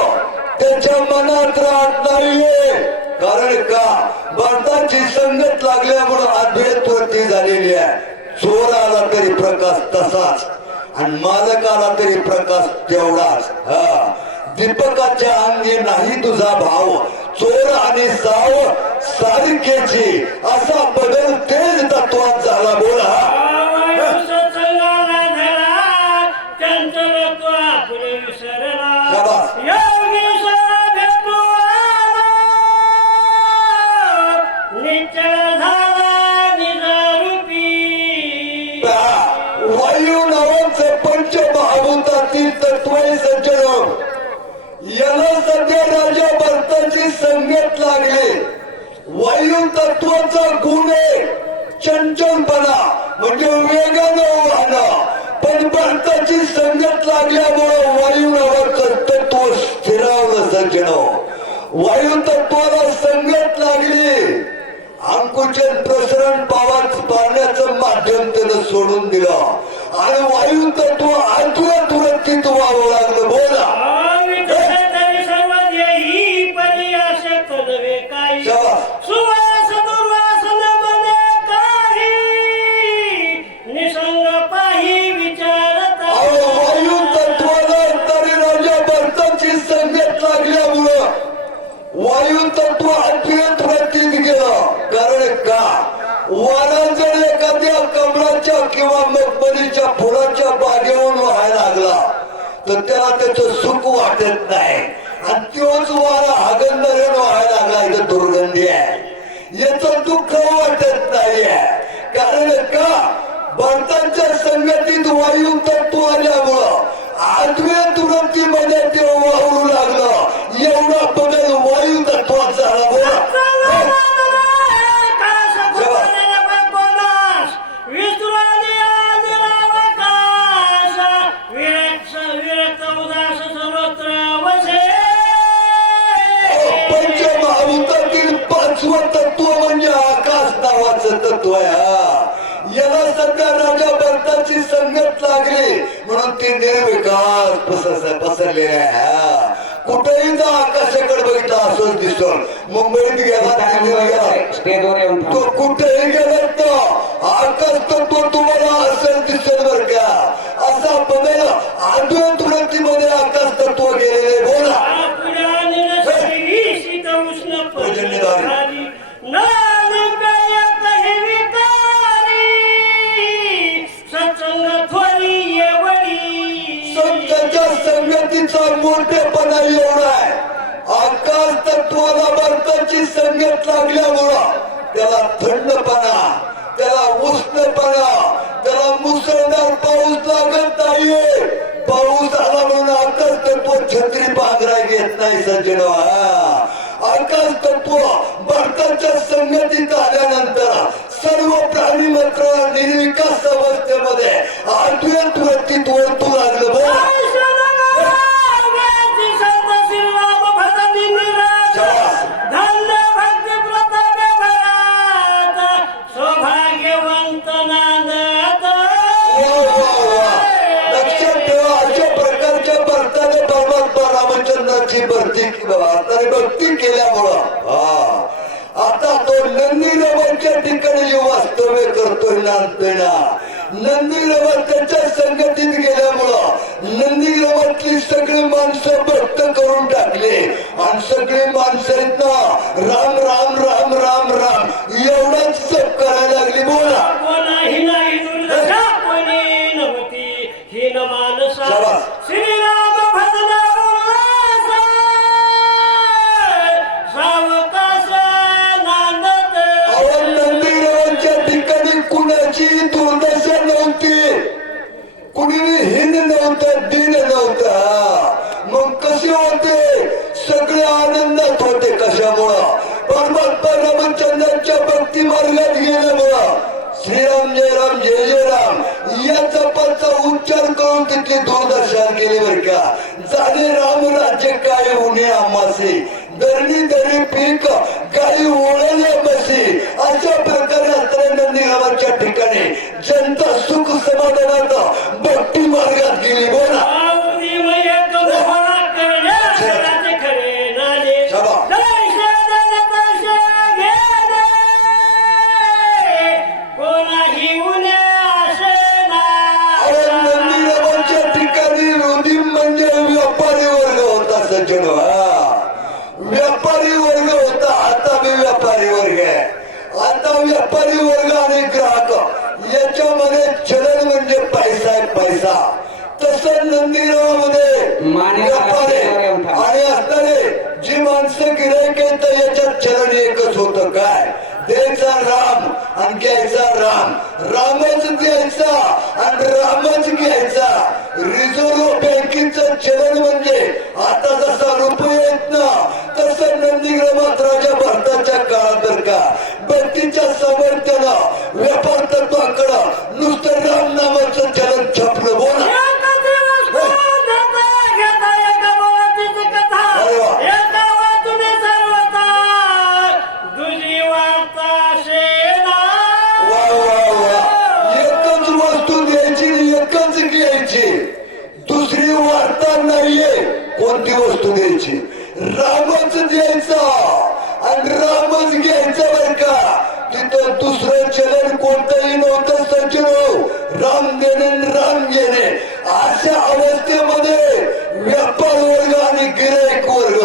त्याच्या मनात राहत नाहीये. कारण का? भरताची संगत लागल्यामुळे अद्वैत वृत्ती झालेली आहे. चोर आला तरी प्रकाश तसाच आणि मालक आला तरी प्रकाश तेवढाच. दीपकाच्या अंगी नाही तुझा भाव. चोर आणि साव सारखेची असा बदल तेज तत्वात झाला. बोला वायू नावाचं पंचमहाभूतातील तत्व सज्जन याला सध्या राजा भरताची संगत लागली. वायू तत्वाचा गुण आहे चंचलपणा म्हणजे वेगानं वाहणं. पण भरताची संगत लागल्यामुळे वायू नावाचं तत्व स्थिरावलं सज्जन. वायू तत्वाला संगत लागली. अंकुचन प्रसरण पाण्याचं माध्यम त्यानं सोडून दिलं आणि वायू तत्व आतुरात वृत्तीत व्हावं लागलं. बोला सर्व देही परी असे सुवास दुर्वास न मने काही निसंग पाही विचारता अहो, वायू तत्वाला तरी राजा भरताची संगत लागल्यामुळं वायू तत्व अद्वैत वृत्तीत गेलं. कारण का वारा जर एखाद्या कमळाच्या किंवा मगमलीच्या फुलाच्या बागेवरून व्हायला लागला तर त्याला त्याचं सुख वाटत नाही. आणि तोच वारा हागंदऱ्यानं व्हायला लागला इथं दुर्गंधी आहे. याचं दुःख वाटत नाहीये. कारण का भरतांच्या संगतीत वायू तत्व आल्यामुळं अद्वैत वृत्तीमध्ये ते वाहू लागलं. एवढा बदल वायू तत्वात झाला. बोला पंचमहाभूतातील पाचवं तत्व म्हणजे आकाश नावाचं तत्व आहे. याला सध्या राजा भरताची संगत लागली म्हणून ते निर्विकास पसरलेले आहे. कुठेही जा आकाशाकडे बघितला असंच दिसून. मुंबईत गेला स्टेजवर येऊन तो कुठेही गेलात ना आकाश तत्व तुम्हाला असं दिसेल बर का. असा बदल अद्वैत वृत्तीमध्ये आकाश तत्व गेलेले. बोला संतांच्या संगतीचा मोठेपणा एवढा आहे. आकाश तत्वाला भरताची संगत लागल्यामुळं त्याला थंडपणा, त्याला उष्णपणा, त्याला मुसळधार पाऊस लागत नाहीये. पाऊस आला म्हणून आकाश तत्व छत्री पांघरा घेत नाही. सज्जनो, आकाश तत्व भरताच्या संगतीत आल्यानंतर सर्व प्राणी मात्र निर्विकास अवस्थेमध्ये अद्वैत वृत्तीत वरतू लागलं. बोला भक्ती केल्यामुळं आता तो नंदीरवाच्या ठिकाणी जे वास्तव्य करतोय नांदतोय ना, नंदीरवा त्याच्या संगतीत गेल्यामुळं नंदीरवातली सगळी माणसं भक्त करून टाकली आणि सगळी माणसं आहेत ना राम राम राम राम राम एवढाच जप करायला लागली. बोला कोणाही नाही दुर्दशा कोणी नव्हती हीन मानसा श्रीराम भजन कुणाची दुर्दशा नव्हती, कुणीही हीन नव्हतं, दिन नव्हतं. मग कसे होते? सगळे आनंदात होते. कशामुळं? परमात्मा रामचंद्रांच्या भक्ती मार्गात गेल्यामुळं. श्रीराम जय राम जय जय राम या जपाचा उच्चार करून तिथली दुर्दशा केली बर का. झाले राम राज्य काय उन्हे आमासे धरणी धरी पीक काही ओळले बसे. अशा प्रकारे नंदीगावाच्या ठिकाणी जनता सुख समाधानात भक्ती मार्गात गेली. बोला नंदीगावाच्या ठिकाणी रुदिम म्हणजे व्यापारी वर्ग होता. सज्जन, व्यापारी वर्ग होता. आता मी व्यापारी वर्ग आहे. आता व्यापारी वर्ग आणि ग्राहक याच्यामध्ये चलन म्हणजे पैसा आहे. पैसा तसं नंदीगावामध्ये व्यापारी आणि असणारे जी माणसं गिरायक आहेत याच्यात चलन एकच होतं. काय द्यायचा? राम आणि घ्यायचा राम. रामच द्यायचा आणि रामच घ्यायचा. रिझर्व्ह बँकेचं चलन म्हणजे आता जसा रुपये आहेत ना तसं नंदीग्रामात राजा भरताच्या काळात बर का भक्तीच्या सामर्थ्यानं व्यापार तत्वाकडं नुसतं राम नामाचं चलन छापलं. बोला एकच वस्तू द्यायची, एकच घ्यायची, दुसरी वार्ता नाहीये. कोणती वस्तू द्यायची? रामच द्यायचा आणि रामच रामच घ्यायचं बर का. तिथं दुसरं चलन कोणतंही नव्हतं सज्जनो. राम देणे राम घेणे अशा अवस्थेमध्ये व्यापार वर्ग आणि गिरायक वर्ग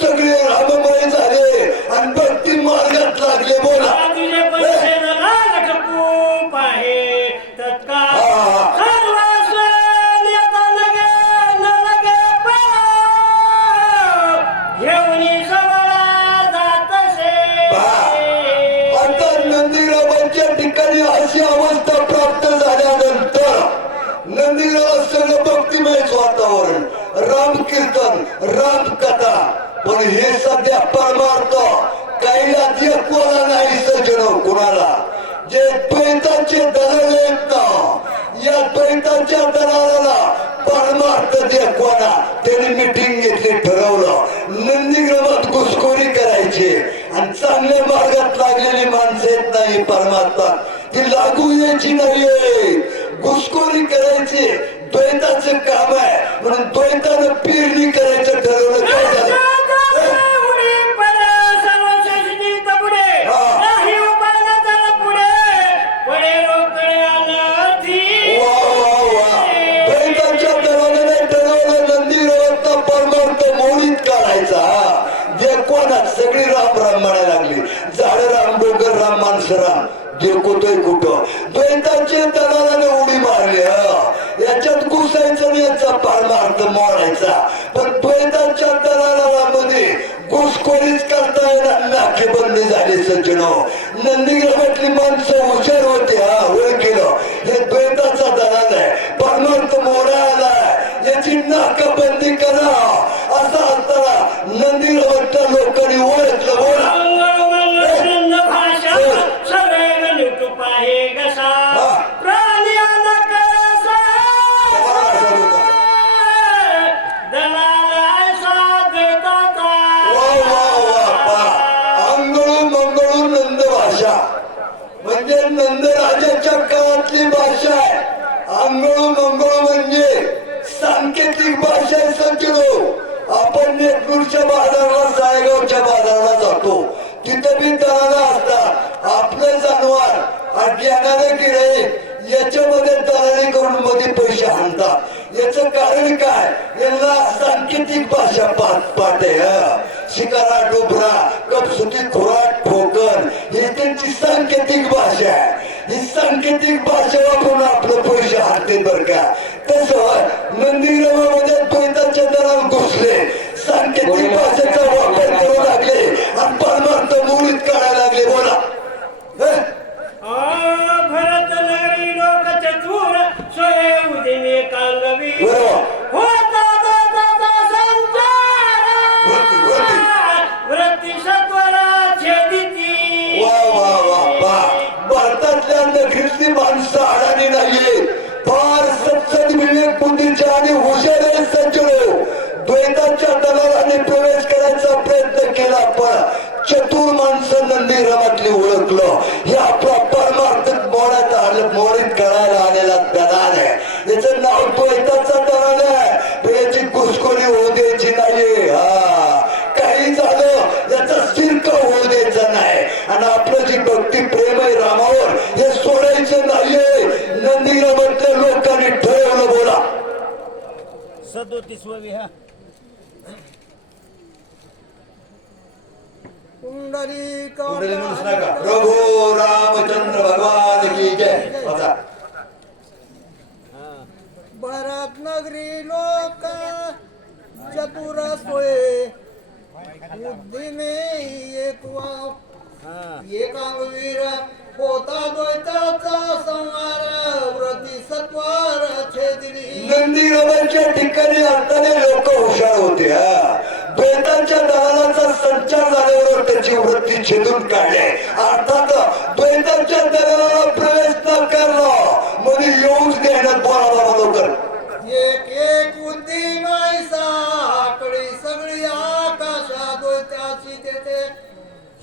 सगळे राममय झाले आणि भक्ती मार्गात लागले. बोला तुझे पैसे नका खूप आहे तत्काळ सर्वस्व येता लगे न लगे घेऊन सवळा जातसे. आता नंदीरामांच्या ठिकाणी अशी अवस्था प्राप्त झाल्यानंतर नंदीराम सगळं भक्तिमयच वातावरण, राम कीर्तन, राम कथा. पण हे सध्या परमार्थ काहीला कोणा नाही सज्जनो. कुणाला जे द्वैतांचे दलाल आहेत ना, या द्वैतांच्या दलालाला परमार्थ कोणा त्यांनी मिटिंग घेतली, ठरवलं नंदीग्रामात घुसखोरी करायची आणि चांगल्या मार्गात लागलेली माणसं येत नाही परमार्थात, ती लागू यायची नाहीये. घुसखोरी करायची द्वैताचं काम आहे म्हणून द्वैतानं पेरणी करायचं ठरवलं. काय झालं? द्वैतांच्या दलालाने ठरवलं नंदीग्रामातला परमार्थ मोडीत काढायचा. जे कोणात सगळी राम राम म्हणायला लागली. झाड राम, डोंगर राम, माणसं राम, देखोतोय कुठं. द्वैतांच्या दलालाने उडी मारली. याच्यात घुसायचं आणि याचा परमार्थ मोडायचा. पण द्वैतांच्या दलाला मध्ये घुसखोरीच करता येणार नाकेबंदी झाली सज्जनो. नंदीग्रामातली माणसं हुशार होते. ओळखीलं हे द्वैताचा दलाल आहे, परमार्थ मोडायला याची नाकाबंदी करा. असं असताना नंदीग्रामातल्या लोकांनी ओळखलं. बोला म्हणजे नंदराजाच्या काळातली भाषा आहे. आंघोळ मंगळ म्हणजे सांकेतिक भाषा आहे सज्जनो. आपण नेटपूरच्या बाजाराला, सायगावच्या बाजाराला जातो, तिथे बी दलाला असतात. आपलं जानवर आणि ज्ञानाने गिराईक याच्यामध्ये दलाली करून मध्ये पैसे आणतात. याचं कारण काय? यांना सांकेतिक भाषा पाठ आहे. शिकारा, डोबरा, कपसुती, खुराट, ठोकन ही त्यांची सांकेतिक भाषा आहे. ही सांकेतिक भाषा वापरून आपलं पैसे हाणते बर का. तसं नंदीग्रामामध्ये द्वैताच्या दलाल घुसले, सांकेतिक भाषेचा वापर करू लागले आणि परमार्थ मोडीत काढायला लागले. बोला भरत नगरी लोक चतुर सोये उदिमे कालवी होता संचार वृत्ती सत्वरा छेदिती. भारतातल्या नगरीतली माणसं अडाणी नाहीये, फार सत्सद विवेक बुद्धीच्या आणि हुशार आहे सज्जनो. द्वैताच्या दलालाने प्रवेश करायचा प्रयत्न केला पण चतुर माणसं नंदीग्रामातली ओळखलं. हे आपला परमार्थ मोडीत करायला आलेला दलाल आहे. याचं नाव द्वैताचा दलाल आहे, पण याची घुसखोरी होऊ द्यायची नाहीये. काही झालं याचा शिरका होऊ द्यायचा नाही. आणि आपलं जी भक्ती प्रेम आहे रामावर हे सोडायचं नाहीये. नंदीग्रामातल्या लोकांनी ठरवलं. बोला 37 विहा प्रभू रामचंद्र भगवान की जय. भरत नगरी लोक चतुर सोये बुद्धीने एक अंगवीर होता द्वैताचा संहार व्रती सत्वार छेदिली. नंदीग्रामाच्या ठिकाणी असताना लोक हुशार होते. द्वैतांच्या दलालाचा संचार झाल्यावर त्याची वृत्ती छेदून काढली. अर्थात द्वैतांच्या दलाला प्रवेश न करणं म्हणजे येऊच देण्यात. बोला बाबा लवकर. एक एक बुद्धी नाहीसा आकडी सगळी आकाशा द्वैताची तेथे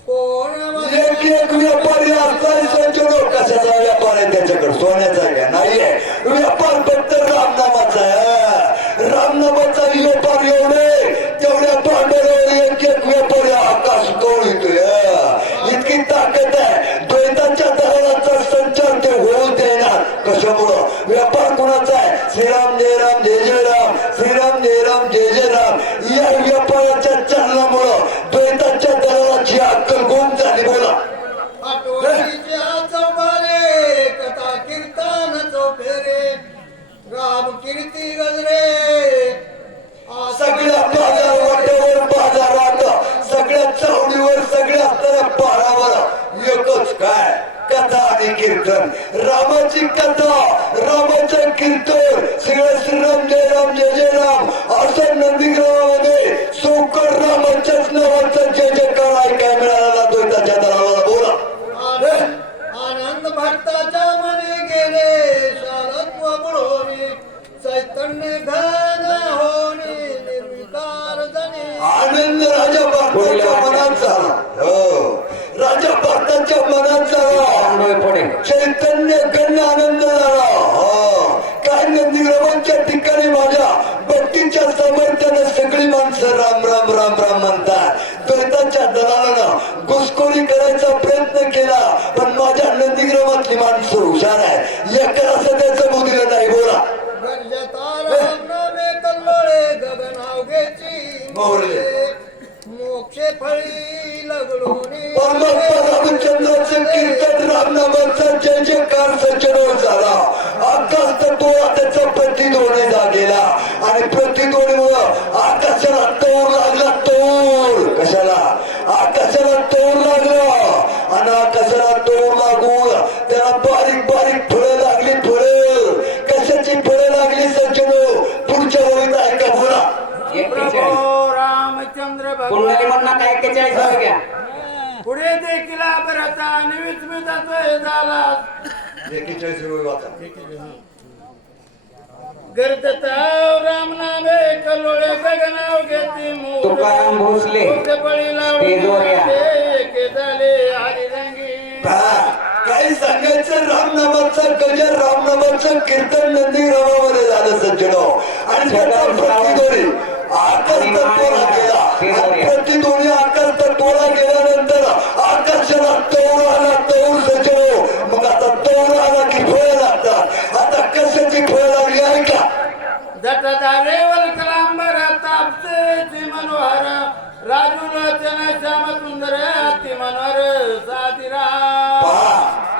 कोण एक एक व्यापारी असताना संचो कशाचा व्यापार आहे त्याच्याकडे? सोन्याचा आहे का? नाहीये. व्यापार फक्त रामनामाचा आहे. रामनामाचा व्यापार एवढे तेवढ्या पांढऱ्यावर एक एक व्यापारी आकाश कवळीतोय. ताकद आहे. द्वैताच्या दलालाचा संचार ते होऊ देणार. कशामुळं? व्यापार कोणाचा आहे? श्रीराम जय राम जय जय राम, श्रीराम जय राम जय जय राम. या व्यापाराच्या चलनामुळं द्वैताच्या दलालाची अक्कल गुम झाली. बोला. आठवणीच्या चौबारे कथा कीर्तन चौफेरे राम कीर्ती गजरे सगळ्या बाजारात सगळ्या चावडीवर सगळ्या असणाऱ्या पारावर एकच काय? कथा आणि कीर्तन. रामाची कथा, रामाचं कीर्तन, सगळं श्रीराम जय राम जय जय राम असं नंदीग्रामामध्ये सोकर रामाच्याच नावाचा जय जयकार ऐकायला मिळाला. द्वैताच्या दलाला. बोला. आनंद भक्ताच्या मने गेले शारत्व बुडोनी चैतन्य घन होणे निर्विकार जने. आनंद राजा भक्ताच्या मनात झाला. हो, राजा भक्ताच्या मनात झाला. पुढे चैतन्य गण आनंद झाला. काय नंदीग्रामांच्या ठिकाणी माझ्या भक्तीच्या सामर्थ्याने सगळी माणसं राम राम राम राम म्हणतात. द्वैताच्या दलालानं घुसखोरी करायचा प्रयत्न केला, पण माझ्या नंदीग्रामातली माणसं हुशार आहे. एकाला सध्याचं मुदलं नाही. बोला. नामे कल्लोळे गगनावघेची मोरले. मोक्षे फळी लगडूनी परमात्मा रामचंद्राचं कीर्तन रामनामाचा जय जयकार सचरावर झाला. आकाश तत्वाला त्याचा प्रतिध्वनी जागेला आणि प्रतिध्वनीमुळं आकाशाला तोर लागला. तोर कशाला? आकाशाला तोर लागला आणि आकाशाला तोर लागून त्याला बारीक बारीक फळं लागली. फळं कशाची फळं लागली सज्जनो? पुढच्या ओळीत ऐका. बोला. 41 रामचंद्र कुंडली म्हणणार 41 वर घ्या. पुढे देखील भरता निमित्त झाला 41 वाचा. गर्दताव राम नामे कल्लोळे गगनाव घेती तुकाराम भोसले स्टेजवर या. झाले हरिरंगी. काही सांगायचं रामनामाचं गजर, रामनामाचं कीर्तन नंदीग्रामामध्ये झालं सज्जनो. आणि त्याचा प्रतिध्वनी आकाश तत्वाला गेला. आणि प्रतिध्वनी आकाश तत्वाला गेल्यानंतर आकाशाला तौर आला. तौर सज्जनो. मग आता तौर आला की फळ लागतात. आता कशाची फळ लागली आहे का? जटधारेवर कलांबर तापसे मनोहर राजूलोचन श्याम सुंदर अति मनोहर साधिरा.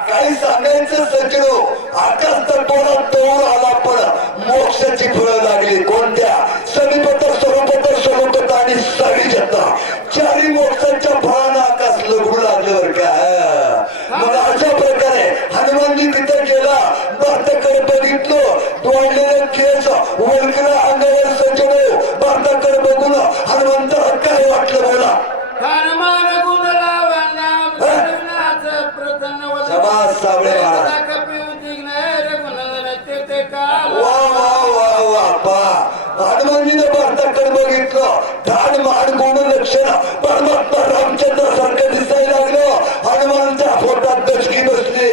काही सांगायचं सज्जनो. आकाश तत्वाला तौर आला, पण मोक्षाची फळं लागली. कोणत्या? समीपत स्वरूपत स्वरूपत आणि साविजता. चारी मोक्षाच्या फळांना आकाश लगडू लागलं. बरं का? मग अशा प्रकारे हनुमानजी तिथे गेला. भारताकडे बघितलं. तोडलेले केस वळकला अंगावर सज्जनो. भारताकडे बघून हनुमंताला काय वाटलं? बोला. हनुमान गुण लावण्यात प्रसन्न शाबास साबळे महाराज. वा वा वा वा. हनुमानजीनं भारताकडे बघितलं. ठाण मान गुण लक्षण परमात्मा रामचंद्र सारखं दिसायला लागलं. हनुमानच्या पोटात दचकी बसली.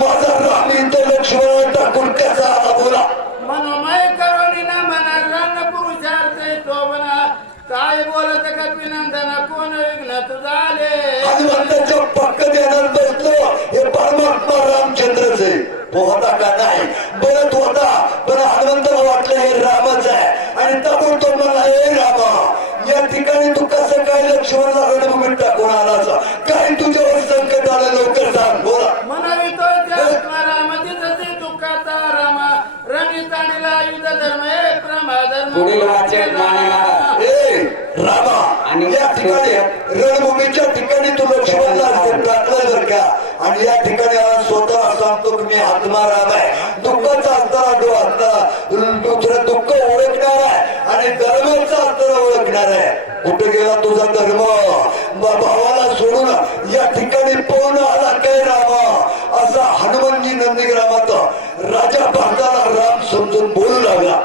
माझा राम इथं लक्ष्मण टाकून कसा आला? बोला. मनोमय करुणीना मना रण पुरुषार्थ शोभना काय बोलत कपिनंदन कोण विघ्न तुझाले. हनुमंताच्या पक्क ध्यानात बसलो. हे परमात्मा रामचंद्रच आहे. होता का? नाही. बोलत होता, पण हनुमंताला वाटलं हे रामच आहे. आणि ताबडतोब म्हणला, हे रामा, या ठिकाणी तू कसं काय लक्ष्मणला रणभूमीत टाकून आलास? काय तुझ्यावर संकट आलं? लवकर सांग. बोला. मनवितो रामची दुःखाचा रामा रणिताणीला युद्ध धर्म हे प्रमाधर्म. पुढील वाचक मानेला. रामा, आणि या ठिकाणी रणभूमीच्या ठिकाणी तू लक्ष्मणला टाकलं बरं का? आणि या ठिकाणी स्वतः सांगतो की मी आत्माराम आहे. दुःखाचा असताना दुसरं दुःख ओळखणार आहे आणि धर्माचा असताना ओळखणार आहे. कुठे गेला तुझा धर्म? भावाला सोडून या ठिकाणी पळून आला काय रामा? असा हनुमानजी नंदीग्रामात राजा भारताला राम समजून बोलू लागला.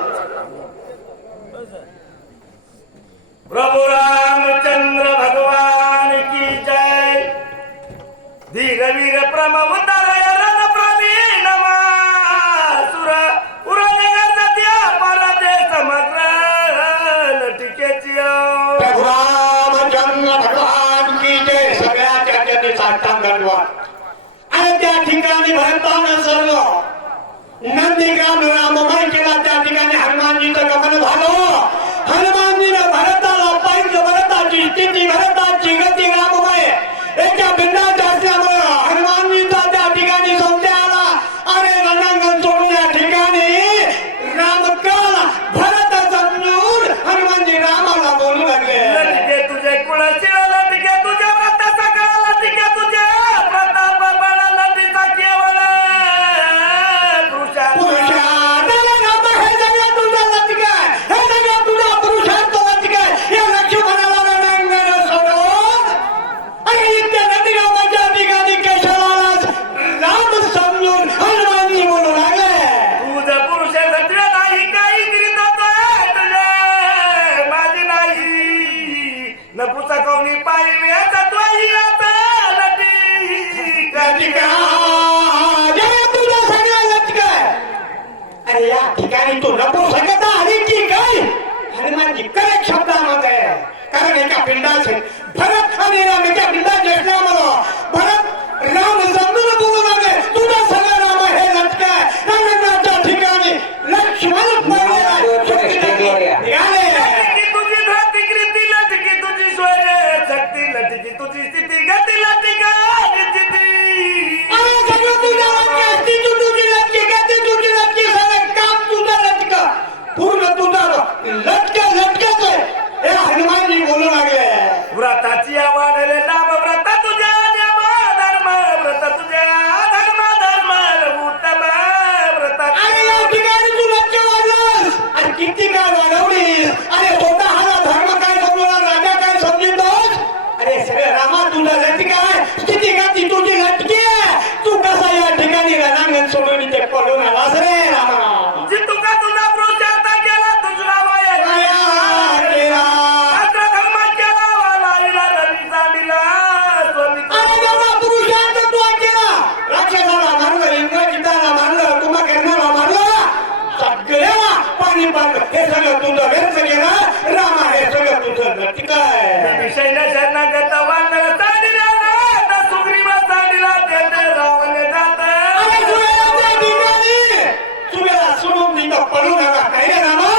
प्रभु रामचंद्र भगवान की जय. धीरवीर प्रमवतार रण प्रवीण सुर उरण्या परते समग्र लटिकेची. रामचंद्र भगवान की जय. सगळ्या चर्चेने त्या ठिकाणी भरताना सर्व नंदीग्राम राममय केला. त्या ठिकाणी हनुमानजीचं गमन झालं. हनुमानजीनं भरताला पाहिजे. भरताची स्थिती, भरताची गती राममय एका बिंदात असल्यामुळं हनुमानजीचा त्या ठिकाणी संशय आला. अरे रणांगण सोडून या ठिकाणी रामकाला भरत समजून हनुमानजी रामाला बोलू लागले. लटके तुझे कुळाचे लटके तुझ्या व्रताचा काळ लटके तुझे प्रताप बळा लटीचा केवळ भरत आणि राम एका पिंडात असल्यामुळं भरत राम समजून बोलू लागले. तुझा सगळं राम हे लटकाय रणांगणाच्या ठिकाणी लक्ष्मण तुझी धरती कृती लटकी तुझी स्वर शक्ती लटकी तुझी स्थिती गती लटका पूर्ण तुझा लटक्या लटक्याच हे हनुमानजी बोलू लागले. व्रताची आव्हानले नाम व्रत तुझ्या नियम धर्म व्रत तुझ्या धर्म धर्म उत्तम व्रत. अरे या ठिकाणी तू लक्ष वाढलास. अरे किती काय वाढवलीस. अरे स्वतःला धर्म काय समजला, राजा काय समजतोस. अरे सगळं रामा तुझं लटकी आहे. स्थिती गती तुझी लटकी आहे. तू कसा या ठिकाणी रणांगण सोडून इथे पडून आलास रे रामा. जी तुका तुझा पुरुषार्थ केला तुझा वाया केला धर्म केला वाला रवी जाणीला पुरुषार्थ तू केला. राक्षसाला मारलं, इंद्रजिताला मारलं, कुंभकर्णाला मारलं, सगळ्याला पाणी पाडलं. हे सगळं तुझं व्यर्थ केलं रामा. हे सगळं तुझं लटक आहे. विषय शरणागत वानर तांडिला सुग्रीव तांडिला ते रावण जात सोडून तिथं पडू नका काय रे रामा.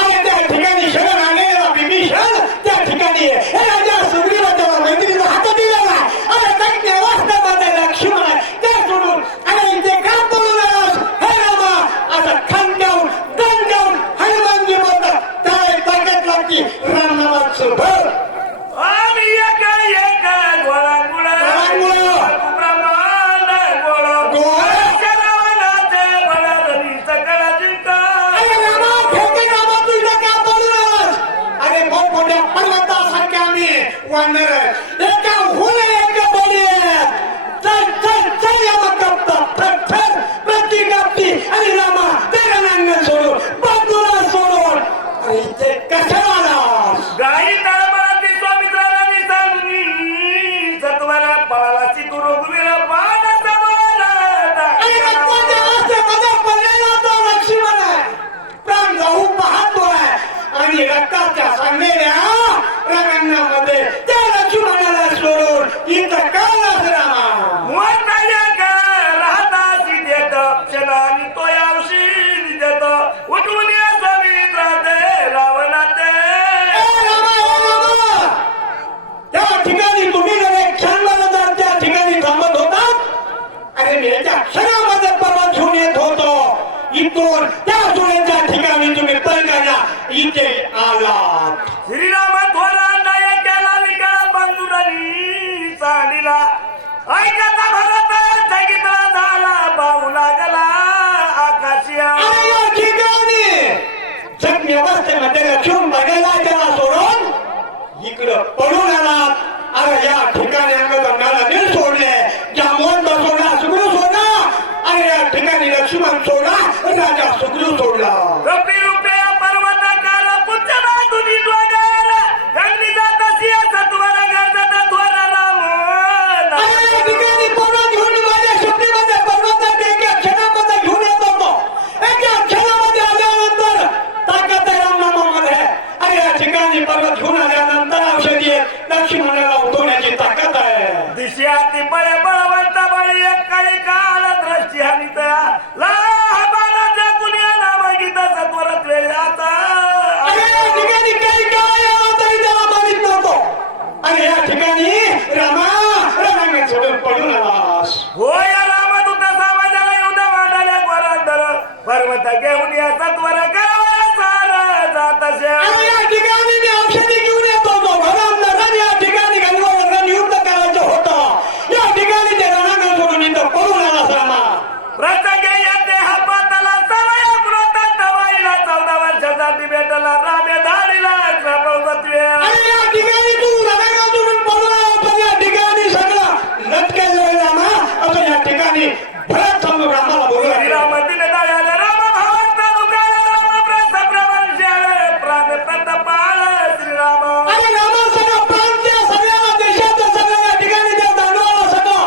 आणि त्या ठिकाणी शरण आलेला विभीषण त्या ठिकाणी हे राजा सुग्रीव त्याला मैत्रीचा हात दिलेला. आणि दैत्य वास्तवामध्ये लक्ष्मण आहे ते सोडून आणि इथे का पडू नकास हे रामा. आता खान देऊन दण देऊन हनुमानजी बोलतात त्याला ताकद लागती रामनामात सुभर. आम्ही एक एक गोळा गुळा ब्रह्मांड गोळ रावणाचे बळा रवी सकळ जिंका. अरे मोठमोठ्या पर्वतासारखे आम्ही वानर एका हुन एक बोली चल चल चल या प्रथम प्रतिगाप्ती आणि रामा ते रणांगण सोडून बाजूला सोडून आणि इथे कशाला आलास. गाई तळमळाती स्वामित्रांनी सांगली सत्वरा पळाला चितू रघुवीर पाण्याचा आणि रक्ताच्या आस्थेमध्ये पडलेला तो लक्ष्मण आहे. प्राण जाऊ पाहतोय आणि रक्ताच्या सांगलेल्या रणांगणामध्ये त्या लक्ष्मणाला सोडून इथं कालास रामा. राहता देत क्षणाने तो यावशी देत उठवून या स्वामित्राते रावणाते. त्या ठिकाणी तुम्ही जर एक क्षणभर जर त्या ठिकाणी थांबत होता. अरे मी याच्या क्षणामध्ये पर्वत घेऊन येत होतो. इथून त्या सुनेच्या ठिकाणी तुम्ही पलकाला इथे आलात. श्रीराम थोरा नाय केला विकाळ बंधुरानी सांडिला ऐकता भरत जगितला झाला पाहू लागला आकाशिया. अरे या ठिकाणी जग व्यवस्थेमध्ये लक्ष्मण बघायला त्याला सोडून इकडं पडून आलात. अरे या ठिकाणी अंगगंगाला नील सोडले, जामवंत सोडला, सुग्रीव सोडला. आणि या ठिकाणी लक्ष्मण सोडला, राजा सुग्रीव सोडला. कपी रुपये पर्वताकार पुच्छना तुझी डोंगर गंगली जात सिया सत्वर गरजत थोर राम. अरे या ठिकाणी पुन्हा घेऊन माझ्या शक्तीमध्ये पर्वताच्या एका क्षणामध्ये घेऊन येत होतो. एका क्षणामध्ये आल्यानंतर ताकद आहे रामनामामध्ये. अरे या ठिकाणी पर्वत घेऊन आल्यानंतर औषधी लक्ष्मणाला उठवण्याची ताकद आहे. दिशी हाती बळे बळवंत बळी एक काळी काळ दृष्टी हनिता लहाबानाच्या कुण्याला मागिता सत्वरत वेळाचा अरे या ठिकाणी काही काय आला तरी त्याला मागित नव्हतो. आणि या ठिकाणी रामा रामाने सोडून पडून आलास. हो या रामदूत समाजाला युद्ध वाढाल्या वरांदर पर्वत घेऊन या सत्वर करावया सारा जातशा. आणि या ठिकाणी मी औषधी घेऊन येत होतो. भगवान या ठिकाणी गणवान युद्ध करायचं होतं. या ठिकाणी ते रणांगण सोडून इथं पडून आलास रामा. प्रसंगे येते हापाताला सवया पुरतात तवाईला 14 वर्षासाठी भेटला रामे धाडीला प्रभवत्वे. आणि या ठिकाणी तू रणांगण सोडून पडून आला. पण या ठिकाणी सगळं लटकेलं रामा. असं या ठिकाणी भरत समोर रामाला बोलला. श्रीरामतीने दायाला राम भावाचा दुकान राम प्रस प्रवंशाले प्राण प्रतापाल श्रीराम. आणि रामा सगळं प्रांत्य सगळ्या देशाचं सगळं या ठिकाणी त्या दानवाला सगळं.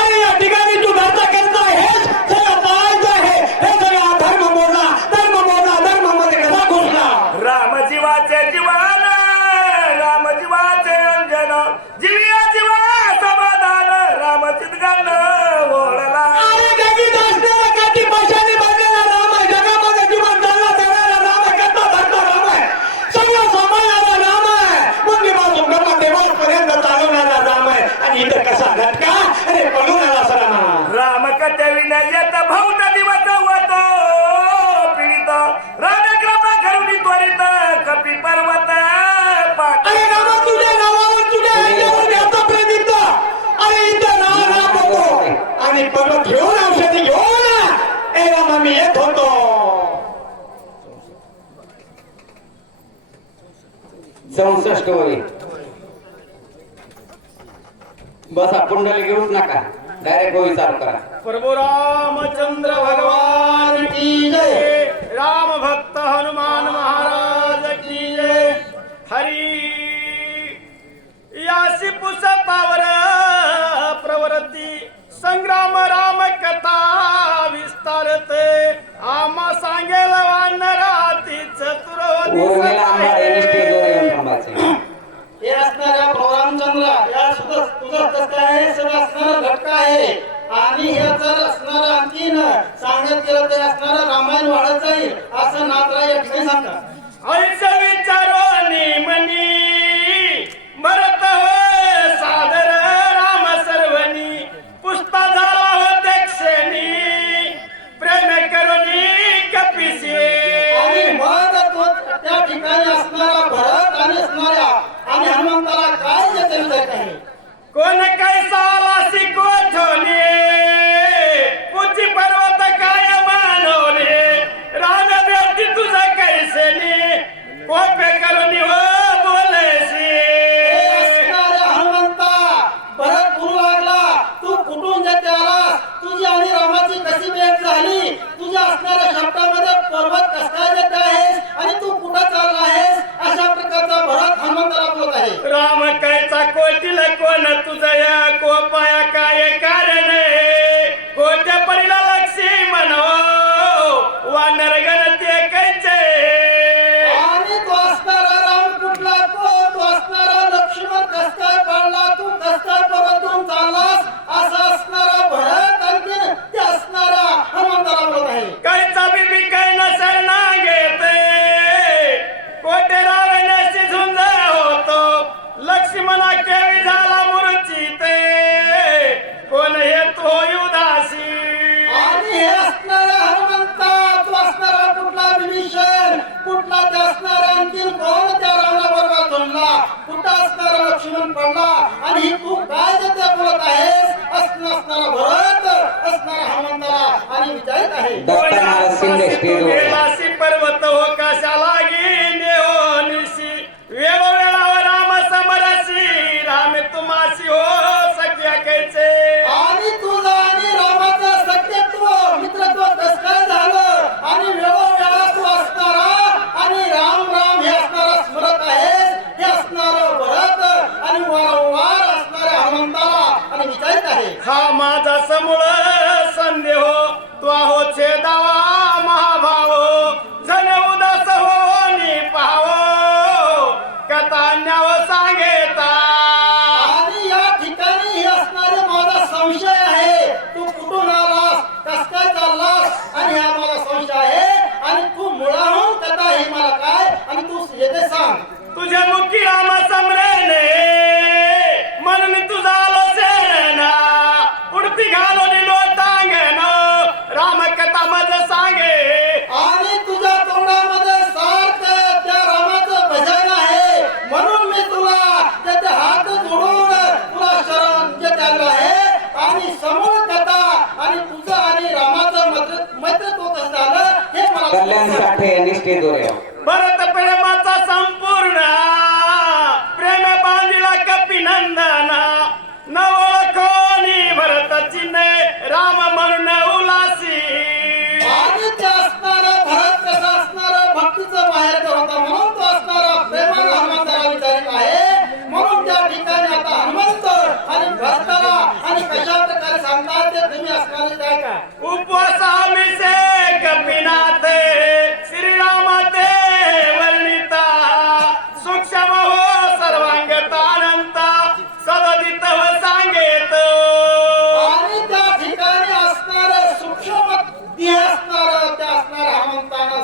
आणि या ठिकाणी तू धरता करता हेच सगळं पाळायचं आहे. हे सगळं धर्म मोडला धर्म मध्ये कसा घुसला. राम जीवाचे जीवन राम जीवाचे अंजन जीविया जीवा समाधान राम चितगण ओळला. अरे जगीत असणारा काठी पाशाने बांधलेला राम आहे. जगामध्ये जीवन चालला देणारा राम आहे. करता धरता राम आहे. सगळं सांभाळणारा राम आहे. मुंडीपासून ब्रह्मदेवापर्यंत चालवणारा राम आहे. आणि इथं कसा घटका अरे पडून आला असा राम. राम कथे विनयत भौत दिवस होतो पीडित राम कृपा करुणी त्वरित कपी पर्वत पाठ. अरे रामा तुझ्या नावावर तुझ्या आईवर व्याप्त प्रेम इथं. अरे इथं राम होतो. आणि पर्वत घेऊन औषधी घेऊन ए रामा मी येत होतो. 64 होईल. बसा कुंडली घेऊच नका. डायरेक्ट होई चालू करा. प्रभू रामचंद्र भगवान की जय. राम भक्त हनुमान महाराज की जय. हरी यासी पुसतावर प्रवृत्ती संग्राम राम कथा विस्तारते. आम्हा सांगेल वानराती उर्मिला आंबाडे स्टेजवर येऊन थांबायचे. हे असणाऱ्या प्रभू रामचंद्र या सुद्धा तुझं कसं काय सगळं असणारं घटक आहे. आणि हे जर असणारं आणखीन सांगत गेलं तर असणारं रामायण वाढत जाईल असं नाथराय या ठिकाणी सांगतात. आयुष्य विचारो निमनी भरत होय सादर राम सर्वनी पुष्पा झाला होते क्षणी प्रेम करुणी कपिसी. आणि मग त्या ठिकाणी असणारा भरत आणि असणाऱ्या आणि हनुमंताला काय देते विचारत आहे. कोण कैसाला शिकवठोली पुची पर्वत काय मानवले राग व्यक्ती तुझा कैसेली कोपे करुणी हो बोलेसी. हनुमंता भरत बोलू लागला तू कुठून जाते आलास. तुझी आणि रामाची कशी भेट झाली. तुझ्या असणाऱ्या शब्दामध्ये पर्वत कस काय देत आहेस आणि तू कुठं चालला आहेस अशा प्रकारचा भरत हनुमंताला बोलत आहे. राम कायचा कोटील कोण तुझा या कोपाया काय कारण कोट्या परीला लक्ष्मी म्हणो वानर गणते कैचे. आणि तो असणारा राम कुठला तो असणारा लक्ष्मण कस काय पडला तू कस काय परतून चाललास असा असणारा भरत आणखीन ते असणारा हनुमंताला बोलत आहे. कायचा बीबी काय नसेल ना घेते कोटे रावण्याची झुंज होतो लक्ष्मणा केवी झाला मूर्छिते कोण हे तो उदासी. आणि हे असणारा हनुमंता तू असणारा कुठला विभीषण कुठला ते असणारा आणखीन कोण त्या रावणाबरोबर जोडला कुठं असणारा लक्ष्मण पडला आणि ही तू काय देते बोलत आहेस असणारा भरत असणारा हनुमंताला आणि विचारत आहे. दत्तानाथ शिंदे स्टेजवर. पर्वत हो कशा लागी नेहो निशी वेळोवेळावर राम समरसी राम तुमासी हो सख्या कैचे. आणि तुझं आणि रामाचं सख्यत्व मित्रत्व कसं काय झालं आणि वेळोवेळा तू असणारा आणि राम राम हे असणारा स्मरत आहेस हे असणारं भरत आणि वारंवार असणाऱ्या हनुमंताला आणि विचारित आहे. हा माझा समूळ संदेह तू आहो छेदावा महाभाव जन उदास हो नि पाहावं कथा न्याव सांगेता. आणि या ठिकाणी हे असणारे माझा संशय आहे तू कुठून चंद्रकांत साठे यांनी स्टेजवर यावं. भरत प्रेमाचा संपूर्ण प्रेम बांधिला कपिनंदना नवळ कोणी भरताची ने राम म्हणून उलासी आणि ते असणारा भरत कसा असणारा भक्तीचा बाहेर होता म्हणून तो असणारा प्रेमाने हनुमंताला विचारित आहे. म्हणून त्या ठिकाणी आता हनुमंत आणि भरताला आणि कशा प्रकारे सांगतात ते तुम्ही असणारे काय का उपवास आमिषे कपिनाथ श्रीरामाते वर्णिता सूक्ष्म हो सर्वांगतानंता सददित हो सांगेत आणि त्या ठिकाणी असणारे सूक्ष्म बुद्धी असणारं त्या असणाऱ्या हनुमंतानं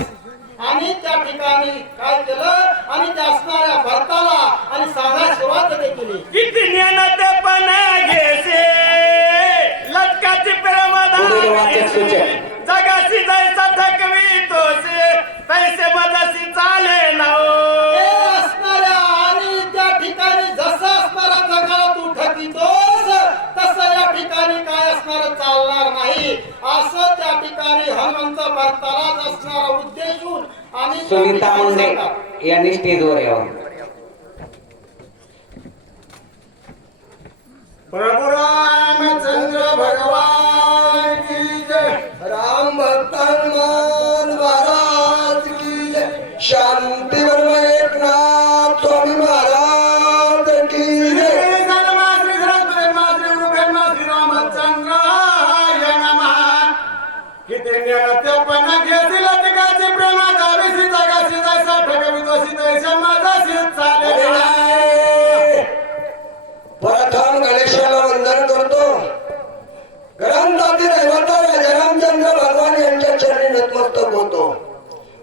आणि त्या ठिकाणी काय केलं आणि त्या असणाऱ्या भरताला आणि सांगायला सुरुवात केली. किती ज्ञानात पण घेसे लटकाची पुढील वाचक सूचक. जगाशी जैसा थकवी तोसे तैसे मजाशी चाले ना हे असणाऱ्या आणि त्या ठिकाणी जसं असणारा जगाला तू ठकितोस तसं या ठिकाणी काय असणार चालणार नाही असं त्या ठिकाणी हनुमंत भरतालाच असणारा उद्देशून आणि त्या सुनीता ठिकाणी मुंडे सांगतात. यांनी स्टेजवर यावं. प्रभु रामचंद्र भगवान की जय. राम भक्त हनुमान महाराज की जय. शांती ब्रह्म एकनाथ स्वामी महाराज की जय. किती ज्ञानात पण घेसी लटकाची प्रेमा गावीसी जगाशी जैसा ठकवी तोशी तैसे मजाशी चाले ना प्रथम गणेशाला वंदन करतो. ग्रंथातील दैवता रामचंद्र भगवान यांच्या चरणी नतमस्तक होतो.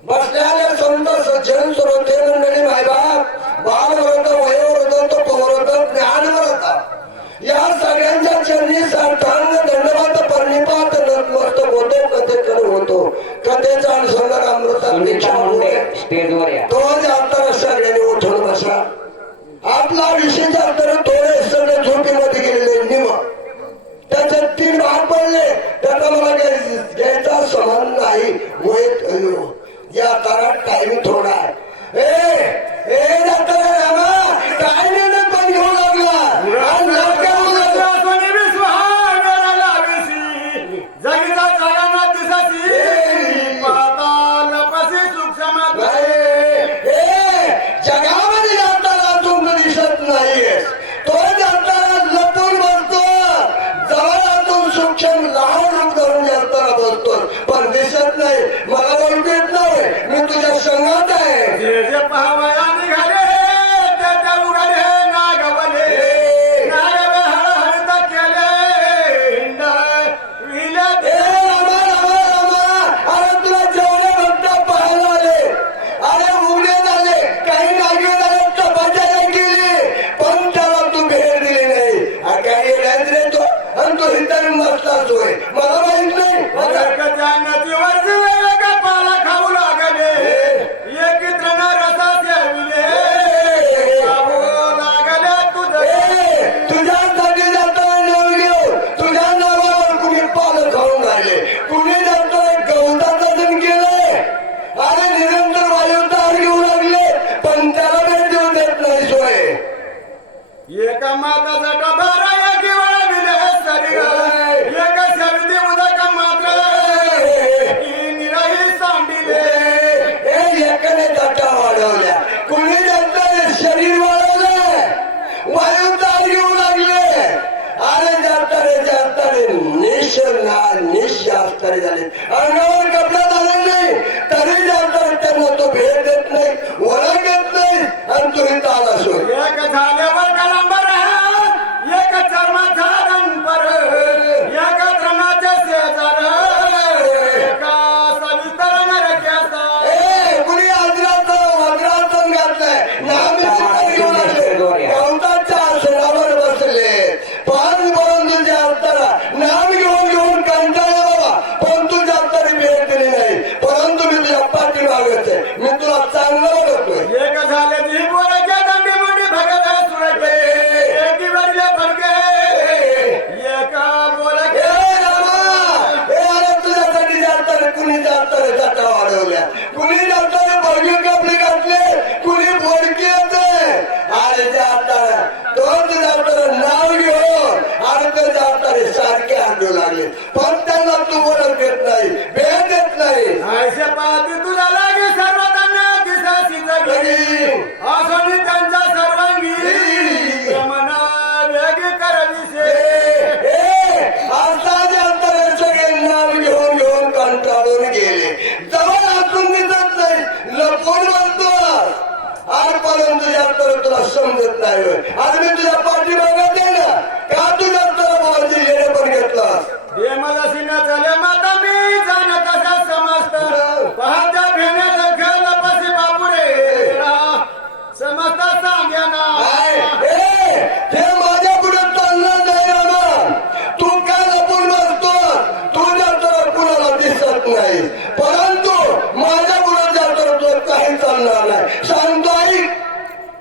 बसलेले संत सज्जन श्रोते मंडळी मायबाप बालव्रत वयोव्रत पौव्रत ज्ञानव्रत या सगळ्यांच्या चरणी साष्टांग दंडवत परिपात नतमस्तक होतो. कथेकर होतो. कथेचा अनुसंग अमृता सुनीता मुंडे स्टेजवर या. तो जाता सगळ्यांनी उठून बसा. आपला विषय तर थोडे सगळे झोपेमध्ये गेलेले निम त्याच्यात 3 भाग पडले. त्याचा मला घ्यायचा समान नाही. या तारात टाइम थोडा आहे. टाइम पण घेऊ लागला आणि लवकर होऊ लागला. जगीचा चालना दिसाची पाताल पसी सूक्ष्म जगामध्ये जाताना तुम्ही दिसत नाहीये. तो जाताना लपून बसतो. जवळातून सूक्ष्म लहान रूप धरून जाताना बसतो पण दिसत नाही. मला ओळखू येत नाही. मी तुझ्या संघात आहे. जे जे पाहावया निघाले त्या त्या उघाले नागवले नागवे हळहळत केले हिंड विले रामा रामा रामा अरे तुला जेवढे म्हणता पाहायला आले. अरे उघडे झाले. काही नागे झाले. तपासायला गेली पण त्याला तू भेट दिली नाही. काही राहत रे तो आणि तो हिंदाने बसलाच होय. मला माहित नाही. जाण्याची वर्ष वेगळा पाला खाऊ लागले एक तृण रसाचे विले खाऊ लागले तुझे तुझ्यासाठी जाताना नाव घेऊन तुझ्या नावावर कुणी पालं खाऊन राहिले. कुणी जाताना गवताचा दिन केलंय. अरे निरंतर वायुदार घेऊ लागले पण त्याला भेट देऊ देत नाही सोय. एका माताचा डबारा एक वेळा विले शरीर एक शब्दी उदक मात्र निराही सांडिले एकाने दाटा वाढवल्या. कुणी जाताना शरीर वाढवलं. वायुदार घेऊ लागले. अरे जातारे निशास्तारे झाले. अंगावर कपडा झाला नाही तरी जाताना त्यांना तो भेट देत नाही ओळखत नाही आणि तुम्ही ताला सोय. एक झाल्यावर कलंबर एक चर्माचा रंपर एक त्रणाचे शेजार एका सविस्तर नरक्याचा कुणी वज्रासन घातलंय. घेऊ लागले. गवताच्या आसनावर बसले. पाच बरोबर तुझ्या हाताला नाम घेऊन कंटाळले बाबा पण तुझ्या हाताने भेट दिली नाही. परंतु मी तुझ्या पाठी मागत आहे. मी तुला चांगलं बघतोय. एक झाले ती बोलके दंडी मुंडी भगत सुरके लागले पण त्यांना तू ओळख देत नाही भेट देत नाही आयशा पाहते तुला लागे सर्वतांना दिसासी जगली असोनी त्यांचा सर्वांगी मना वेग करविसे आजचे अंतर सगळे नाव घेऊन घेऊन कंटाळून गेले जवळ असून दिसत नाही लपून म्हणतो आजपर्यंत तुझ्या तर तुला समजत नाही होय. आज मी तुझ्या पाठीमागत आहे ना का तुझ्या तर माझी येणे पण घेतलास हे मला सिना झाले माता मी जाण कसा समजत पाहत्या भेण्यात खेळ पसे बापुरे समजता सांग्या ना हे माझ्या पुढे चालणार नाही रामा तू काय लपून बसतो तुझ्या तर कुणाला दिसत नाही परंतु माझ्या पुढे ज्या तर तो काही चालणार नाही सांगतो ऐक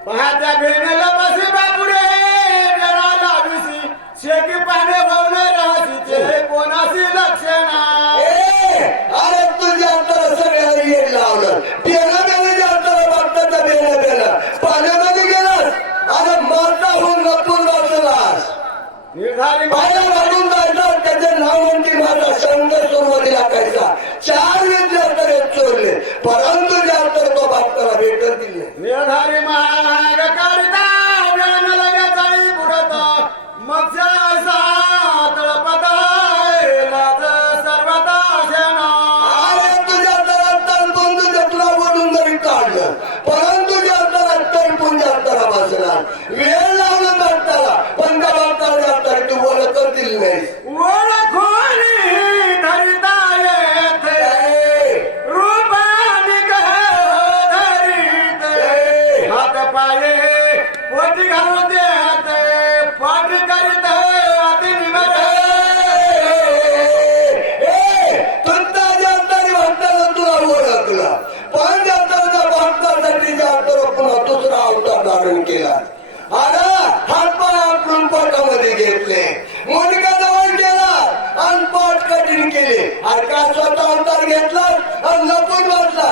पाहत्या भेण्याला पसे बापुरे वेळाला विसी शेकी पाने भावने राहसीचे कोणाशी लक्षणा अरे तुझ्या तर सगळ्याला येड लावलं बेना बेना ज्या तर वाटतं बेना बेना पाण्यामध्ये गेलास अरे माता होऊन लपून बसलास निर्धारी पाया वाढून जायचा त्याचे नाव म्हणते माझा संघ सुरुवातीला टाकायचा 4 विद्यार्थी चोरले परंतु ज्या तर तो बाप्पाला भेटत दिले निर्धारी महाग काढता व्यान लगे जाळी बुडत मग तळपतायलाच सर्वता शेणा अरे तुझ्या तरात तळपून तुझ्या तुला बोलून जरी काढलं परंतु ज्या तरात तळपून ज्या तरा बसणार वेळ लावलं बाप्पाला पण त्या बाप्पाला ज्या तरी तू बोल करतील नाही ओळखोनी धरिता येते रूपानी धरित हात पाये पोटी घालून देत पाठ करीत अति निमर तुझ्या ज्या तरी भक्ताला तुला ओळखला पण ज्या तर भक्तासाठी ज्या तर पुन्हा दुसरा अवतार धारण केला अरे हातपाय आपलून पोटामध्ये घेतले मुलगा जवळ गेला आणि पोट कठीण केले अरे का स्वतः अवतार घेतला आणि लपून बसला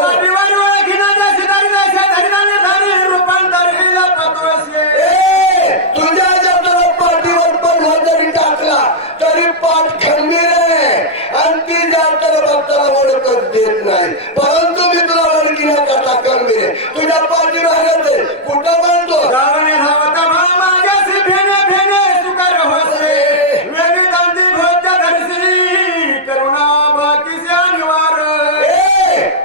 पाठीवारी ओळखीना शिदारी जायच्या धरिणाने धरी रूपांतर हिला पतवसे तुझ्या ज्या तर पाठीवर पण तरी टाकला तरी पाठ खंबीर आहे आणि ती ज्या तर भक्ताला ओळखच देत नाही परंतु मी तुला ओळखीने कथा खंबीर आहे तुझ्या पाठीमागत आहे कुठं म्हणतो गावने धावता भाव मागासी भेने भेने सुकर होसे वेगळी दांडी भोजच्या धरसी करुणा बाकीचे अनिवार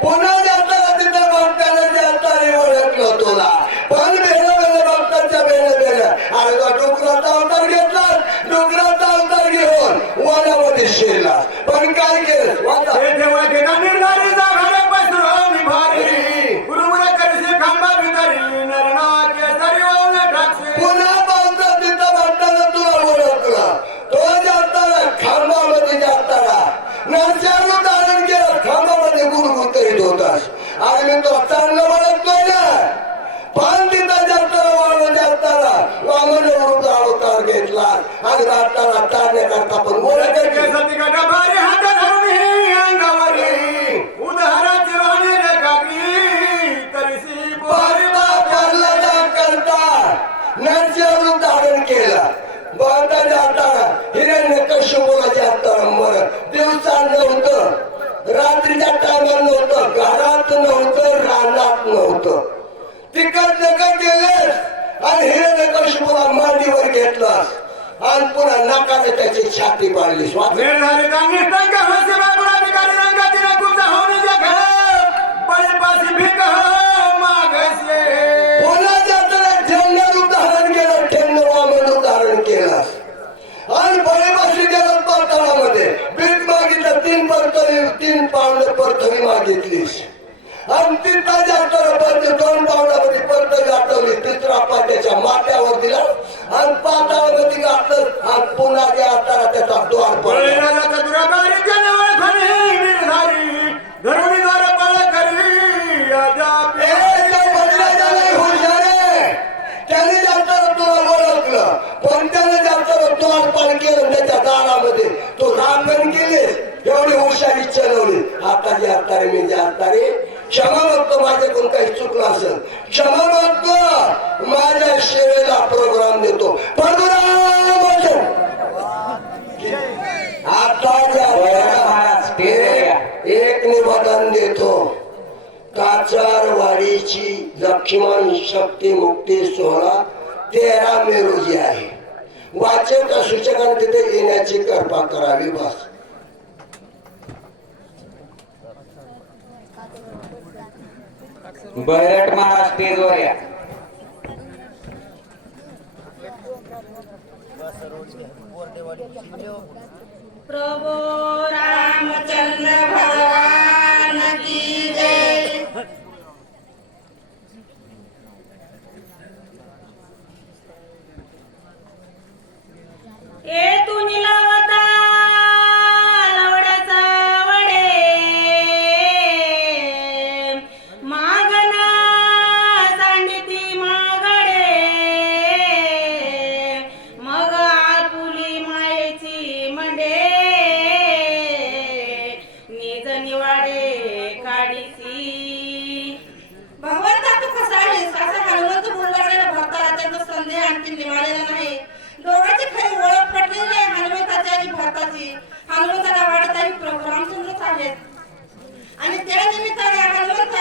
पुन्हा जाताना तिथं भक्ताला जाताना ओळखलं तुला पण बेन बेन भक्तांच्या बेन बेन अरे डोंगराचा अवतार घेतला डोंगराचा अवतार घेऊन वनामध्ये शिरला पण काय केलं वाचा हे देवा केला निर्धारी जागाडे पसरो निभारी गुरुमुळे करशी खांबा भितरी नरणा केसरी वाहून टाकसे पुन्हा पावसा तिथं भक्ताला तुला ओळखला तो जाताना खांबामध्ये जाताना नरशानु धारण केलं खांबामध्ये गुरगुर करीत होतास आणि मी तो चांगलं ओळखतोय ना पण तिथं जाताना वाळून जाताना वामन अवतार घेतला आणि राताना टाळण्याकरता पण ओळख केसरी गटा भारी हात धरून ही अंगावरी उदाहराची वाणी रेखाटली तरीसी बोरी नरशानु धारण केला बघता जाताना हिरण्यकश्यपूला जाताना मरत दिवसा नव्हतं रात्रीच्या टायमाला नव्हतं घरात नव्हतं रानात नव्हतं तिकट नका केलेस आणि हिरण्यकश्यपूला मांडीवर घेतलास आणि पुन्हा नाकाने त्याची छाती पाडलीस निर्धारी दांगी टंक हसे बाबुरा भिकारी रंगातीने कुंजा होणे जग बळीपासी भीक मागसे पुन्हा जाताना ठेंगण उदाहरण केलं ठेंग वामन धारण केला आणि बळीपाशी गेला पाताळामध्ये भीक मागितलं 3 पावलं पृथ्वी मागितलीस आणि तिथं जाताना 2 पावलामध्ये पृथ्वी आठवली 3रा पाट्याच्या माथ्यावर दिला आणि पाताळामध्ये घातलं आणि पुन्हा जाताना त्याचा द्वार पडला बळीराजाचा दुराबारी जनवळ खणी निर्धारी धरुणी द्वार पळ करी अजापे त्याने जाताना तुला ओळखलं पण त्याने जाताना द्वारपाल केलं त्याच्या दारामध्ये तो रांगण केलेस एवढी हुशारी चलवली आता जे आता मी जे आता क्षमा मागतो माझ्याकडून काही चुकलं असेल क्षमा मागतो माझ्या सेवेला प्रोग्राम देतो परमेश्वर येतो काचारवाडीची लक्ष्मण शक्ती मुक्ती सोहळा 13 मे रोजी आहे. वाचक सूचकांना तिथे येण्याची कृपा करावी. बस. बरट महाराज स्टेजवर या. प्रभो रामचंद्र भगवान की जय. ए तू निलावता लवड्याचा वडे मागना सांडिती मागडे मग आपुली मायेची मंडे निज निवाडे काढीसी. भगवंता तू कसा आहेस? असा हनुमंत बोलू लागलेला भरताला त्यांचा संदेह आणखी निवाळलेला नाही. दोघांची खरी ओळख पटलेली आहे हनुमंताची आणि भरताची. हनुमंताला वाटत आहे प्रभू रामचंद्रच आहेत आणि त्या निमित्ताने हनुमंत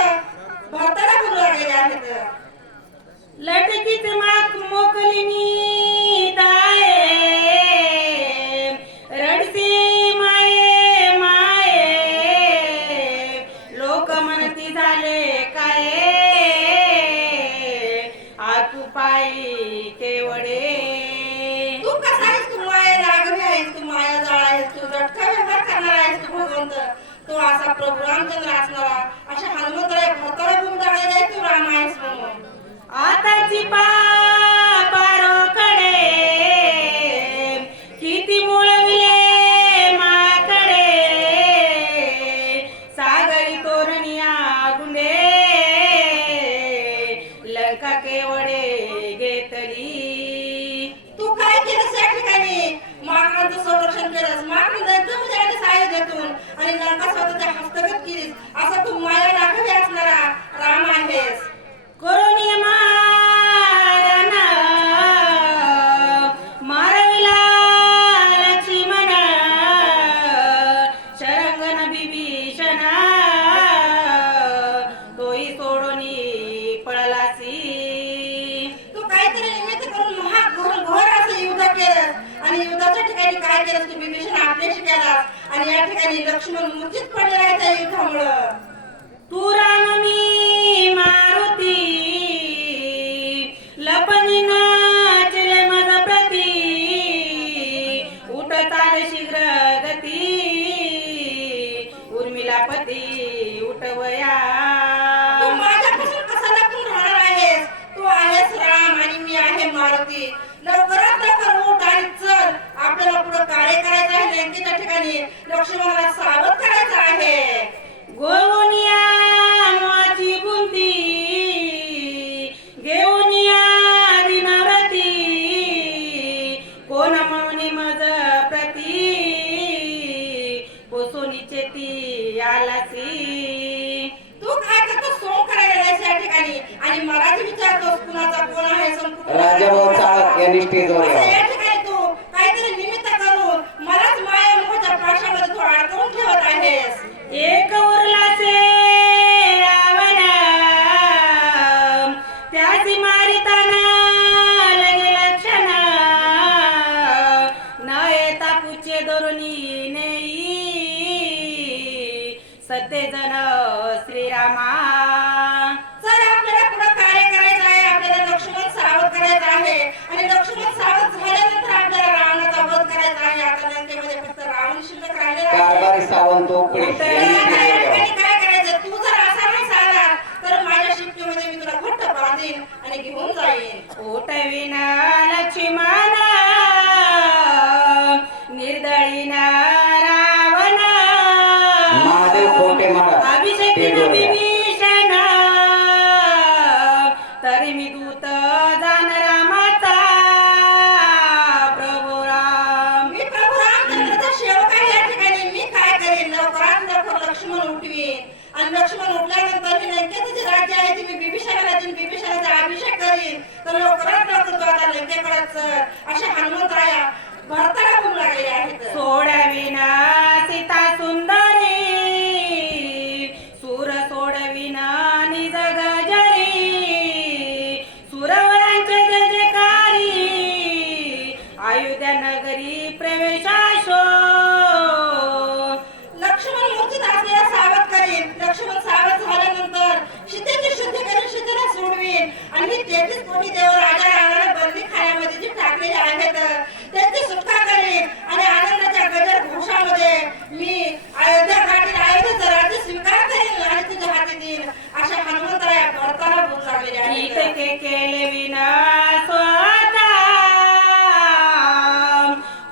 भरताला बोलू लागलेले आहेत. लटकीत माक मोकलिनी दाये रडसी माये माये लोक म्हणती झाले काय आतू पायी केवडे. तू कसा आहेस? तू माया रागवी आहेस, तू माया जाळ आहेस, तू झटका व्यवहार करणार आहेस तू भगवंत. तू असा प्रभू रामचंद्र असणारा अशा हनुमंतराय भरताला बोलू लागलेला आहे तू राम आहेस म्हणून. आताची पारोकडे किती मुळविले माकडे सागरी तोरणिया गुंडे लंका केवडे घेतली. तू काय केलंस या ठिकाणी? माकडांचं संरक्षण केलंस, माकड दैत्य सायुध्यातून आणि लंका स्वतःच्या हस्तगत केलीस. असा तू माया राघवी असणारा राम आहेस. करुणी मारना मारविला लक्ष्मण शरंगन बिभीषण तोही सोडूनी पळलासी. तू काहीतरी निमित्त करून घोर असं युद्ध केलं आणि युद्धाच्या ठिकाणी काय केलं? तू बिभीषण आपल्याशी केलास आणि या ठिकाणी लक्ष्मण मूर्छित पडलेला आहे त्या युद्धामुळं. तू राम मी मारुती लपनी नाचले मज प्रती उठ चाल शीघ्र गती उर्मिला पती उठवया. तू माझ्यापासून कसा लपून राहणार आहेस? तू आहेस राम आणि मी आहे मारुती. लवकरात लवकर उठ आणि चल. आपल्याला पुढे कार्य करायचं आहे. लंकेच्या ठिकाणी लक्ष्मणाला सावध करायचं आहे. गोवनिया माची गुंती घेऊनिया दिनव्रती कोण म्हणून मज प्रती पोसोनीचे ती आलासी. तू काय करतो? सोंग करायला आहेस या ठिकाणी आणि मला विचारतोस कुणाचा कोण आहे? राजाभाऊ चाळक यांनी स्टेजवर या. या ठिकाणी तू काहीतरी निमित्त करून मलाच माया मोहाच्या पाशामध्ये तू अडकवून ठेवत आहेस. एक उरलाचे रावण त्याची मारिताना लगे लक्षण न येता पुचे धरुणी नेई सत्यजन श्रीरामा. चल आपल्याला पुढे कार्य करायचं आहे. आपल्याला लक्ष्मण सावध करायचं आहे आणि लक्ष्मण सावध झाल्यानंतर आपल्याला रावणाचा वध करायचा आहे. आता लंकेमध्ये फक्त रावण शिल्लक राहिलेला आहे. कारभारी सावंत उकडे यांनी स्टेजवर या. काय करायचं? तू जर असा नाही आला तर माझ्या शिफ्टीमध्ये मी तुला घट्ट बांधीन आणि घेऊन जाईन. ओटविन लक्ष्मण निर्दळीन रावण महादेव खोटे महाराज अभिषेकीन स्टेजवर या. विभीषण तरी मी दूत जाण रामाचा. प्रभू राम मी प्रभू रामचंद्राचा सेवक आहे या ठिकाणी. मी काय करेन? लवकरात लवकर लक्ष्मण उठवीन आणि लक्ष्मण उठल्यानंतर मी लंकेचं जे राज्य आहे ते मी बिभीषणाला देईन. बिभीषणाचा अभिषेक करीन. तर लवकरात लवकर तू आता लंकेकडे चल. अशा हनुमंतराया भरताला बोलू लागलेले आहेत. सोडविना सीता सुंदरी सूर अयोध्या नगरी प्रवेशाशो लक्ष्मण मूर्छित असलेला सावध करीन. लक्ष्मण सावध झाल्यानंतर सीतेची शुद्धी करीन, सीतेला सोडवीन आणि 33 कोटी देव राजा रावणाला बंदी खाण्यामध्ये जे टाकलेले आहेत त्यांची सुटका करीन आणि आनंदाच्या गजर घोषामध्ये मी अयोध्या गाठीन, अयोध्येचा राज्य स्वीकार करीन आणि तुझ्या हाती देईन अशा हनुमंतराया भरताला बोलू लागलेले आहेत. इतके केले विना स्वतः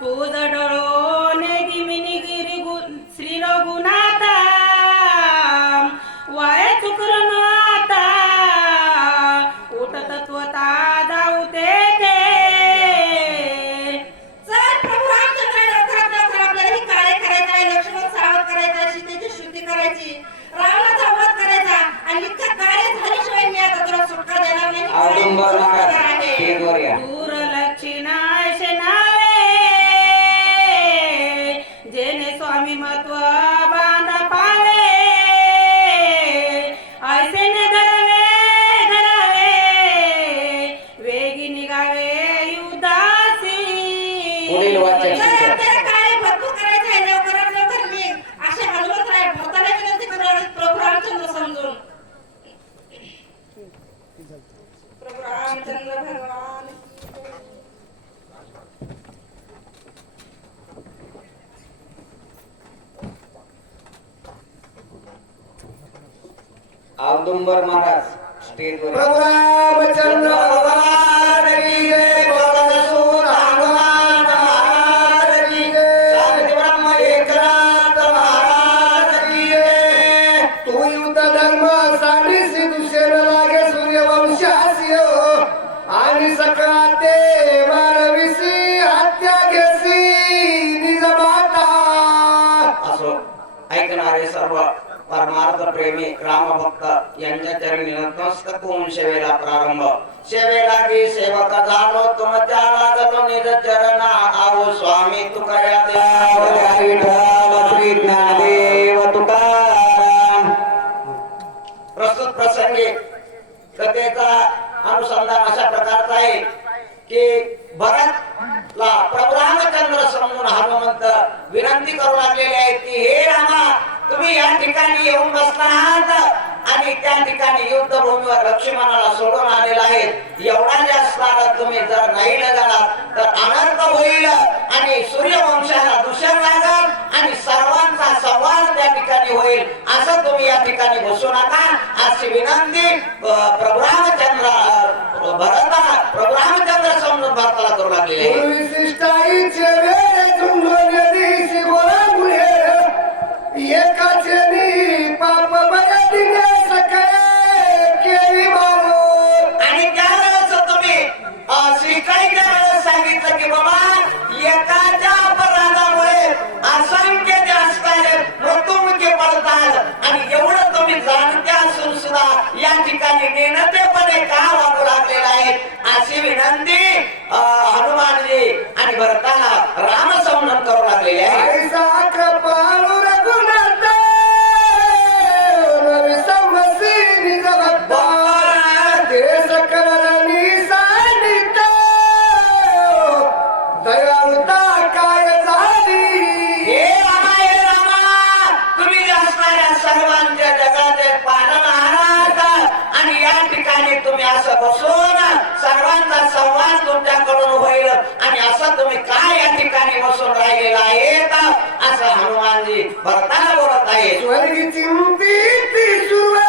पूज डोळोने दिमिनी गिरी श्री रघुनाथा वाय चुकरून आता उठ तत्वता जाऊ ते चल प्रभू रामचंद्र, लवकरात लवकर आपल्याला ही कार्य करायचं आहे. लक्ष्मण सावध करायचं आहे, सीतेची शुद्धी करायची, रावणाचा वध करायचा आणि इतकं कार्य झाल्याशिवाय मी आता तुला सुटका देणार नाही. औदुंबर महाराज आहे. स्टेजवर या. दूर लक्षिणाशे नावे जेने स्वामी महत्व बांधा पावे ऐसे ने धरावे वेगी निघावे युद्धासी पुढील वाचक चल, शिक्षक. आपल्याला कार्य भरपूर करायचं आहे. लवकरात लवकर मी असे हनुमंतराय भरताला विनंती करू लागले. प्रभू रामचंद्र समजून. प्रभू रामचंद्र भगवान औदुंबर महाराज स्टेजवर या. प्रभु रामचंद्र भगवान की जय, बलसूर हनुमान महाराज की जय, शांती ब्रह्म एकनाथ महाराज की जय. तू युद्ध धर्म सांडीसी दुसरे लागे सूर्यवंशासी हो आणि सकळा ते मानविसी हत्या घेसी निज माता. असो ऐकणारे सर्व परमार्थ प्रेमी रामभक्त यांच्या चरणी नतमस्तक होऊन सेवेला प्रारंभ. सेवेलागी सेवक झालो तुमच्या लागलो निज चरणा आहो स्वामी तुकड्या देवा श्री ज्ञानदेव तुकाराम. प्रस्तुत प्रसंगी कथेचा अनुसंधान अशा प्रकारचा आहे की भरतला प्रभू रामचंद्र समोर हनुमंत विनंती करू लागलेले आहेत की हे रामा, तुम्ही या ठिकाणी येऊन बसला आहात आणि त्या ठिकाणी युद्धभूमीवर लक्ष्मणाला सोडून आलेला आहे. एवढा जास्त तुम्ही जर नाही झालात तर अनर्थ होईल आणि सूर्यवंशाला दूषण लागल आणि सर्वांचा संवाद त्या ठिकाणी होईल. असं तुम्ही या ठिकाणी बसू नका अशी विनंती प्रभू रामचंद्र समोर भरताला करू लागलेली आहे. विशिष्टाईचे वेळ झुंजून दिशी गोळामुळे एकाचेनी पाप बयातीने सकाळी केली मारून. आणि त्यावेळेस तुम्ही श्रीकाईच्या वेळेस सांगितलं की बाबा एकाच्या अपराधामुळे असंख्य जे असतात मृत्युमुखी पडतात आणि एवढं तुम्ही जाणते असून सुद्धा या ठिकाणी नेणतेपणे का वागू लागलेला आहे अशी विनंती हनुमानजी आणि भरताला रामसंवाद करू लागलेले आहे. ऐसा कृपाळू रघुनाथ रवी संवसी निज भक्ता ते सकल निसानित दयाळुता काय झाली. हे रामा, तुम्ही असणाऱ्या सर्वांच्या जगाचे पालनहार आणि या ठिकाणी तुम्ही असं बसून सर्वांचा संवाद तुमच्याकडून होईल आणि असं तुम्ही काय या ठिकाणी बसून राहिलेला आहेत असं हनुमानजी भरताना बोलत आहे. स्वर्गी चिंतित सुवे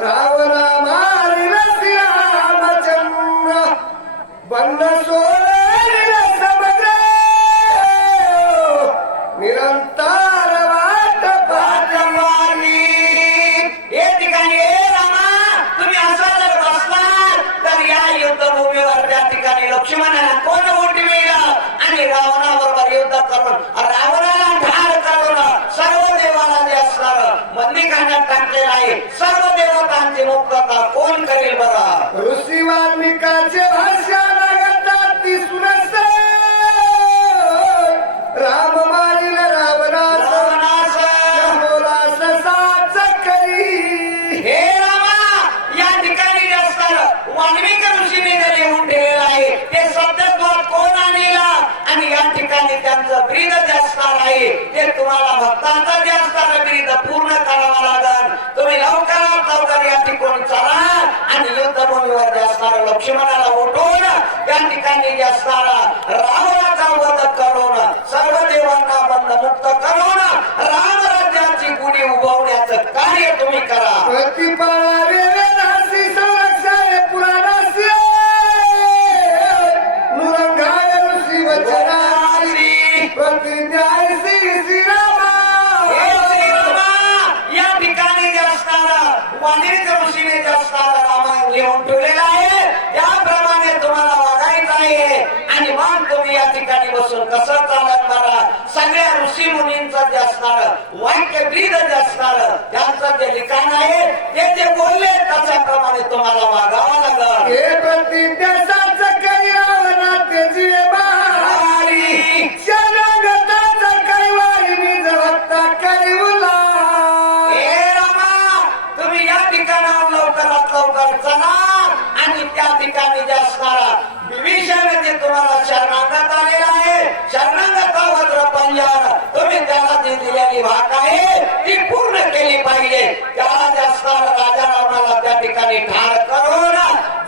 रावणा मारिला श्रीरामचंद्र बंद सोडला समग्र निरंतर वाट पाहणी. या ठिकाणी रामा, तुम्ही असं जर बसलात तर या युद्धभूमीवर त्या ठिकाणी लक्ष्मणाला कोण उठवेल आणि रावणाबरोबर युद्ध करून रावणाला ठार करून सर्व देवाला जे असणार बंदीखान्यात टाकलेलं आहे सर्व देवतांची मुक्तता कोण करेल बरं. ऋषी वाल्मिकाचे भाषा लागतात ब्रीद जे असणार आहे ते तुम्हाला भक्तांचं जे असणारं ब्रीद पूर्ण करावं लागल. तुम्ही लवकरात लवकर या ठिकाणी चला आणि युद्धभूमीवर जे असणारं लक्ष्मणाला उठवून त्या ठिकाणी जे असणारा रावणाचा वध करून सर्व देवांना बंधमुक्त करून रामराज्याची गुढी उभवण्याचं कार्य तुम्ही करा. प्रतिपाळावे वेदासी संरक्षावे पुराणासी नुरंगाय ऋषी वचनासी प्रतिज्ञाय श्री श्रीरामा. हे श्रीरामा, या ठिकाणी जे असणारा वाणिज्य ऋषीने जे असणारा रामायण लिहून ठेवलेला आहे त्याप्रमाणे तुम्हाला वागायचं आहे. आणि मग तुम्ही या ठिकाणी बसून कसं चालत करा. सगळ्या ऋषी मुनींचं जे असणार वाक्य ब्रीद जे असणार त्यांचं जे लिखाण आहे ते जे बोलले त्याच्याप्रमाणे तुम्हाला वागावं लागलं. हे प्रतिज्ञा साच करी रावणा त्याची बारी शरणागताचा कैवारी निज भक्ता करीवला. हे रामा, तुम्ही या ठिकाणावर लवकरात लवकर चला आणि त्या ठिकाणी जे असणारा विभीषण जे तुम्हाला शरणागत आलेला आहे शरणागत वज्र पंजर तुम्ही त्याला जी दिलेली भाग आहे ती पूर्ण केली पाहिजे. त्याला जे असणारा राजा रावणाला त्या ठिकाणी ठार करून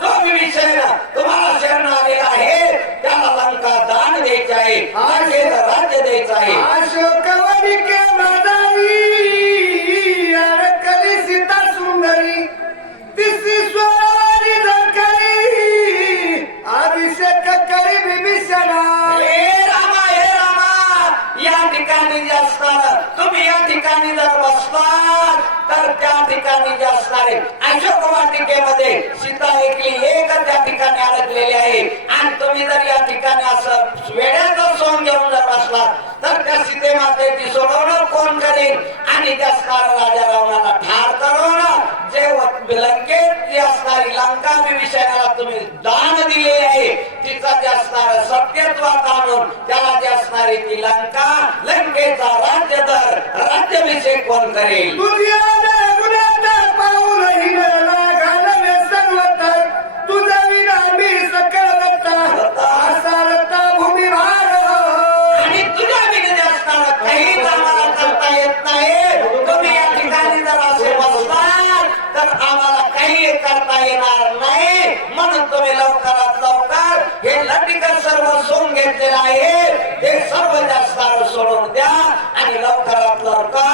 जो विभीषण तुम्हाला शरण आलेला आहे त्याला लंका दान द्यायचे आहे, लंकेचं राज्य द्यायचं आहे. अशोकवनी के मदारी अडकली सीता सुंदरी तिसी स्वरारी जळकली अभिषेक करी विभीषणा. हे रामा, या ठिकाणी जे असणार तुम्ही या ठिकाणी जर बसलात तर त्या ठिकाणी जे असणारे अशोक वाटिकेमध्ये सीता एकली एक त्या ठिकाणी अडकलेली आहे. आणि तुम्ही जर या ठिकाणी असं वेड्याचं सोंग घेऊन जर बसलात तर त्या सीते मातेची सोडवणूक कोण करेल. आणि त्या असणारा राजा रावणाला ठार करून जे लंकेत जी असणारी लंका विभीषणाला तुम्ही दान दिले आहे तिचा जे असणार सत्यत्वात आणून त्याला जे असणारी ती लंका लंकेचा राज्यधर राज्याभिषेक कोण करेल. तुझ्या गुणात पाऊल हिरला घालवे सर्वतर तुझा विना मी सकलता सारता भूमी भार. आणि तुझ्या विनंती असताना काहीच आम्हाला करता येत नाही. तुम्ही या ठिकाणी जर असे बसलात तर आम्हाला काही करता येणार नाही. म्हणून तुम्ही लवकरात लवकर हे लटिकर सर्व सोडून घेतलेलं आहे ते सर्व जास्त सोडून द्या आणि लवकरात लवकर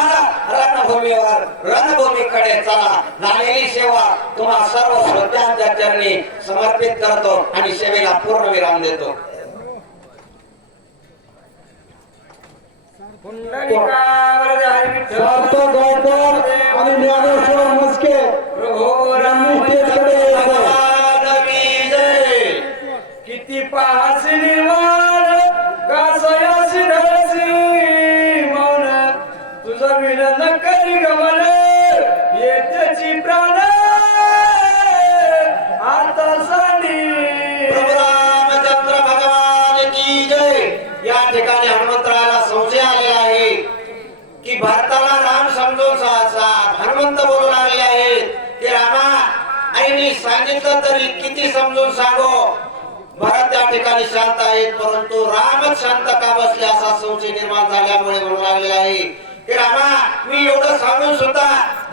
रणभूमीकडे चला. झालेली सेवा तुम्हा सर्व श्रोत्यांच्या चरणी समर्पित करतो आणि सेवेला पूर्ण विराम देतो. आणि ज्ञानेश्वर मस्के किती पाहसी निर्माण कासयासी धरसी मौन तुझं विनंद करी गमन येत्याची प्राण आता सांडी. रामचंद्र भगवान की जय. या ठिकाणी हनुमंतरायाला संशय आलेला आहे की भरताला राम समजून हनुमंत बोलू लागले आहेत की रामा आईने सांगितलं तरी किती समजून सांगो. भरत त्या ठिकाणी शांत आहेत परंतु रामच शांत का बसले असा संशय निर्माण झाल्यामुळे म्हणू लागलेला आहे की रामा मी एवढं सांगून सुद्धा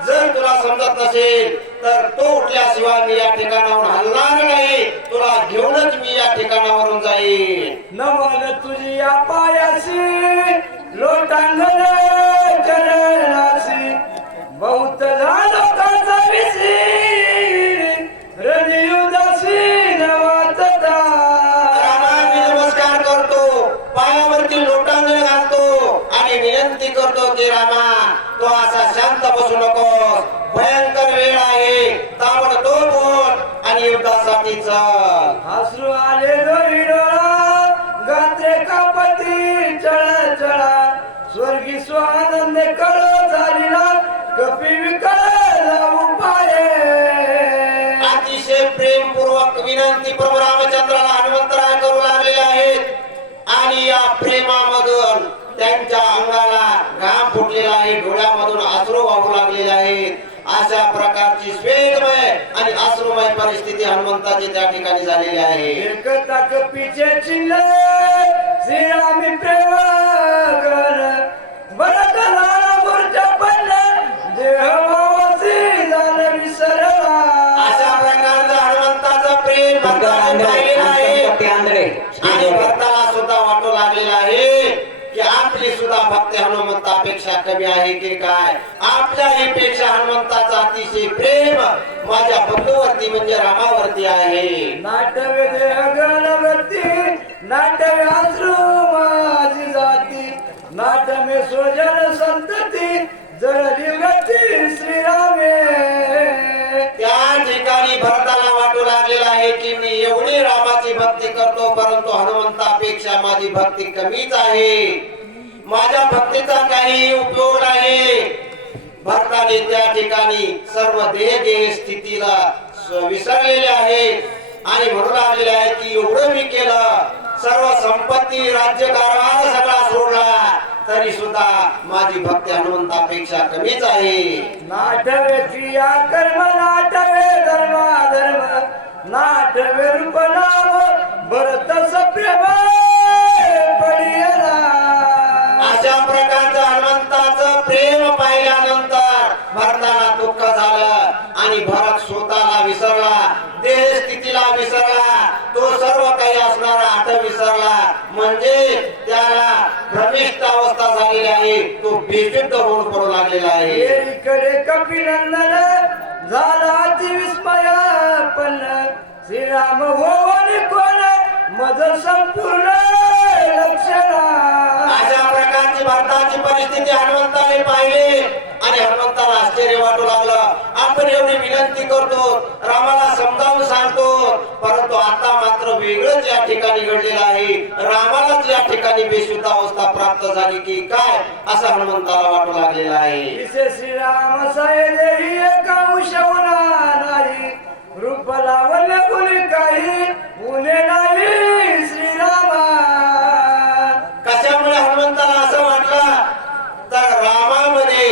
जर तुला समजत नसेल तर तो उठल्याशिवाय मी या ठिकाणावरून हलणार नाही. तुला घेऊनच मी या ठिकाणावरून जाईल. नमन तुझी पायाशी लोटांगण चरणाशी बहुत झालो काचा विसी रणयुदासी नवातता. रामा मी नमस्कार करतो, पायावरती लोटांगण घालतो आणि विनंती करतो की रामा तो असा शांत बसू नको. भयंकर वेळ आहे, ताबडतोब बोल आणि युद्धासाठी चल. हसरू आले दोरी डोळा गात्रे कापती चळ चळा स्वर्गी स्वानंद कळ झालीला कपी विकळ जाऊ पाये. अतिशय प्रेमपूर्वक विनंती प्रभू रामचंद्राला हनुमंतराय करू लागलेले आहेत आणि या प्रेमामधून त्यांच्या अंगाला घाम फुटलेला आहे, डोळ्यामधून अश्रू वाहू लागलेले आहेत. अशा प्रकारची स्वेदमय आणि अश्रुमय परिस्थिती हनुमंताची त्या ठिकाणी झालेली आहे. एकता कपीचे चिन्ह श्रीरामी प्रेम भरताला सुद्धा वाटू लागलेला आहे की आपली सुद्धा भक्ती हनुमंतापेक्षा कमी आहे की काय. आपल्याही पेक्षा हनुमंताचा अतिशय प्रेम माझ्या बंधूवरती म्हणजे रामावरती आहे. नाटवे गणवती नाटवे आश्रू माझी जाती नाटमे स्वजन संतती जळली गती श्रीरामे. त्या ठिकाणी भरताला वाटू लागलेला आहे की मी एवढी रामाची भक्ती करतो परंतु हनुमंतापेक्षा माझी भक्ती कमीच आहे. माझ्या भक्तीचा काही उपयोग नाही. भरताने त्या ठिकाणी सर्व देह स्थितीला विसरलेले आहे आणि म्हणू लागलेले आहे की एवढं मी केलं, सर्व संपत्ती राज्यकारभार सगळा सोडला तरी सुद्धा माझी भक्ती हनुमंतापेक्षा कमीच आहे. नाटवे क्रिया कर्म नाटवे धर्म नाटवे रूप नाम भरत सप्रेम पडियला. अशा प्रकारचं हनुमंताचं प्रेम पाहिल्यानंतर भरताला दुःख झालं आणि भरत स्वतःला विसरला, देह स्थितीला विसरला, तो सर्व काही असणारा आठ विसरला. म्हणजे त्याला भ्रमिष्ट अवस्था झालेली आहे, तो बेशुद्ध होऊन पडू लागलेला आहे. इकडे कपिनंदन झाला अति विस्मय पण श्रीराम होवनी कोण मज संपूर्ण लक्षणा. अशा प्रकारची भारताची परिस्थिती हनुमंताने पाहिली आणि हनुमंताला आश्चर्य वाटू लागलं. आपण एवढी विनंती करतो, रामाला समजावून सांगतो, परंतु आता मात्र वेगळंच या ठिकाणी घडलेलं आहे. रामालाच या ठिकाणी बेशुद्ध अवस्था प्राप्त झाली की काय असं हनुमंताला वाटू लागलेलं आहे. इसे श्रीराम सायदेही एका उशवना नाही रूप लावण्य गुणी काही उणे नाही श्रीरामा. कशामुळे हनुमंताला असं वाटलं तर रामामध्ये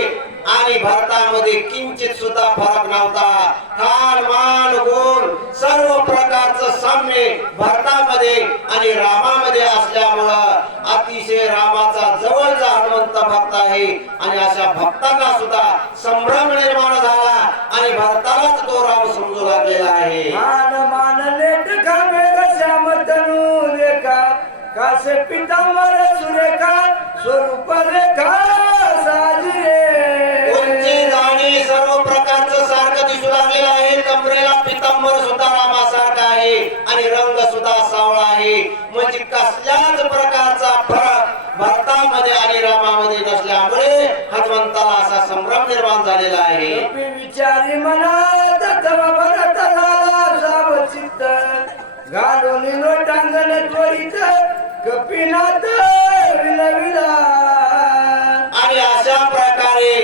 आणि भरतामध्ये किंचित सुद्धा फरक नव्हता. खान मान गुण सर्व प्रकारचं साम्य भरतामध्ये आणि रामामध्ये असल्यामुळं अतिशय रामाचा जवळचा हनुमंत भक्त आहे आणि अशा भक्तांना सुद्धा संभ्रम निर्माण झाला आणि भरतालाच तो राम समजू लागलेला आहे. मान मान लेट खामे श्याम तनू रेखा कासे पितांबर सुरेखा स्वरूप रेखा साजरे. उंची जाणी सर्व प्रकारचं सारखं दिसू लागलेलं आहे. कमरेला पितांबर सुद्धा रामासारखा आहे आणि रंग सुद्धा सावळा आहे. म्हणजे कसल्याच प्रकारचा फरक भरतामध्ये आणि रामामध्ये नसल्यामुळे हनुमंताला असा संभ्रम निर्माण झालेला आहे. विचारी मनात तव भरत झाला सावचित्त घालून लोटांगण त्वरित कपिनाथ विलविला. आणि अशा प्रकारे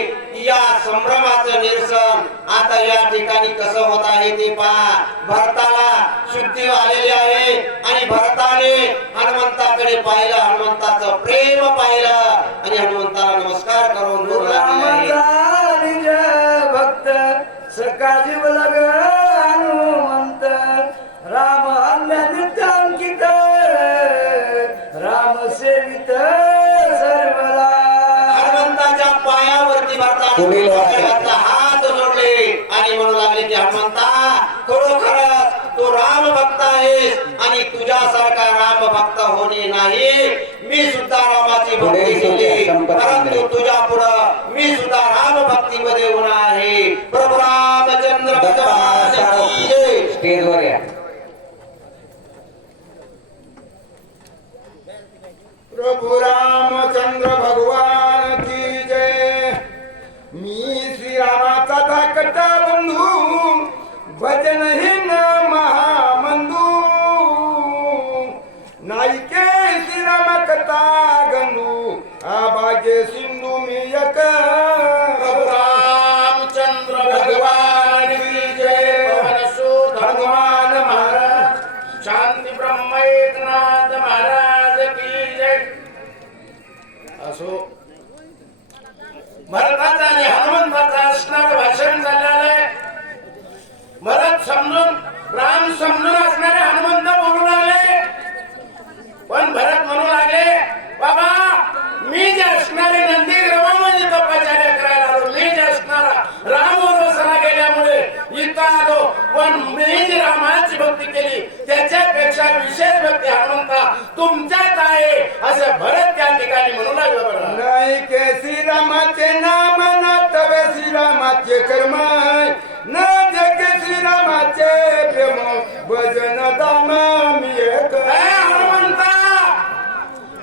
या संभ्रमाचं निरसन आता या ठिकाणी कसं होत आहे ते पहा. भरताला शुद्धी आलेली आहे आणि भरताने हनुमंताकडे पाहिलं, हनुमंताचं प्रेम पाहिलं आणि हनुमंताला नमस्कार करून दूर लागले. निज भक्त सका जीव लग हनुमंत राम अन्य नित्यांकित राम सेवित सर्वदा. हनुमंताच्या पायावरती भरताने हात जोडले आणि म्हणू लागले की हनुमंता खरोखरच तू राम भक्त आहेस आणि तुझ्यासारखा राम भक्त होणे नाही. मी सुद्धा रामाची भक्ती केली परंतु तुझ्या पुढं मी सुद्धा राम भक्तीमध्ये होणार आहे. प्रभू रामचंद्र भगवान की जय. स्टेजवर या. प्रभु रामचंद्र भगवान की जय. मी श्रीरामाचा धाकटा बंधू भजनहीन महाबंधू नायके श्रीराम कथा गंधू आबागे सिंधू मी एक. प्रभु रामचंद्र भगवान की जय. हनुमान महाराज शांती ब्रह्म एकनाथ महाराज की जय. असो भरताचा आणि हनुमंताचा असणारं भाषण झालेलं आहे. भरत समजून राम समजून असणारे हनुमंत बोलू लागले. पण भरत म्हणू लागले बाबा मी जे असणारे नंदी ग्रामामध्ये तपश्चर्या करायला आलो, मी जे असणारा राम वनवासाला गेल्यामुळे इथं आलो, पण मी जी रामाची भक्ती केली त्याच्यापेक्षा विशेष भक्ती हनुमंता तुमच्यात आहे असं भरत त्या ठिकाणी म्हणू लागलं बरं. नाही के श्रीरामाचे नाम न तवे श्रीरामाचे कर्म न जगे श्रीरामाचे प्रेम भजन दाम मी एक. हनुमंता,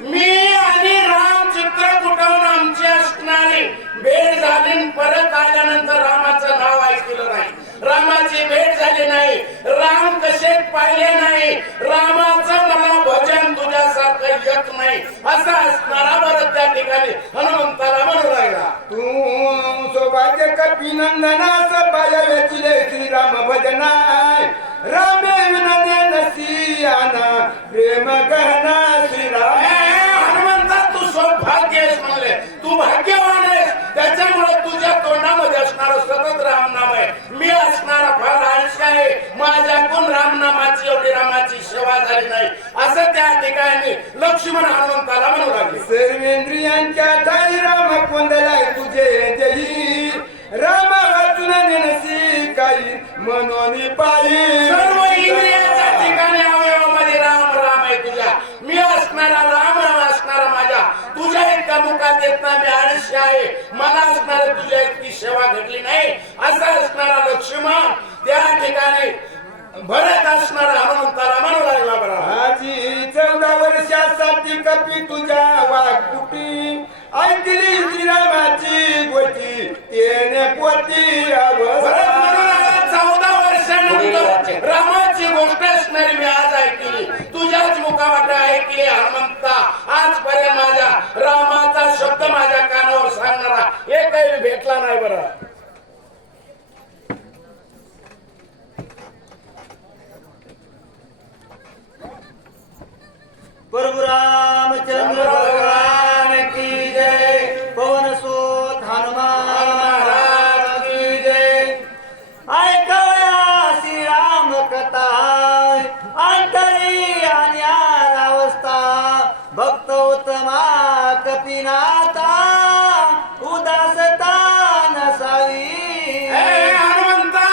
मी आणि राम चित्रकूटाहून आमची असणारी भेट झाली, परत आल्यानंतर रामाचं नाव ऐकलं नाही, रामाची भेट झाली नाही, राम कसे पाहिले नाही, रामाचं मला भजन तुझ्यासारखं येत नाही असं असणारा बरं त्या ठिकाणी हनुमंताला म्हणू लागला. तू सौभाग्य कपी नंदनास पाया वेचिले श्रीराम भजनाय रामे विनने नसियाना प्रेम गहना श्रीराम. हनुमंता, तू सौभाग्य आहेस म्हणले, तू भाग्यवान आहेस, त्याच्यामुळे तुझ्या तोंडामध्ये असणारं सतत रामनाम आहे. मी असणारा फार आळशी आहे, माझ्याकडून रामनामाची एवढी रामाची सेवा झाली नाही असं त्या ठिकाणी लक्ष्मण हनुमंताला म्हणू लागले. सर्वेंद्रियांच्या ठाई राम कोंदलाय तुझे जयी राम वाचून नेनसी काही मनोनी पायी. सर्व इंद्रियाच्या ठिकाणी अवयवामध्ये राम राम आहे तुझ्या. मी असणारा राम राम असणारा माझ्या तुझ्या इतका मुखात येत नाही, मी आळशी आहे, मला असणारा तुझ्या इतकी सेवा घडली नाही असा असणारा लक्ष्मण त्या ठिकाणी भरत असणारा हनुमंताला म्हणू लागला बरं. आजी 14 वर्षासाठी कपी तुझ्या वाघपुटी ऐकली श्रीरामाची गोटी तेने पोटी भरत म्हणू अवस्था. लागला, 14 वर्षानंतर रामाची गोष्ट असणारी मी आज ऐकली, तुझ्याच मुखावाट ऐकली हनुमंता. आजपर्यंत माझ्या रामाचा शब्द माझ्या कानावर सांगणारा एकही भेटला नाही बरं. प्रभु रामचंद्र भगवान की जय. पवन सुत हनुमान महाराज की जय. ऐकवया श्रीराम कथा अंतरी आणि अवस्था भक्त उत्तमा कपिनाथा उदासता नसावी. हनुमंता,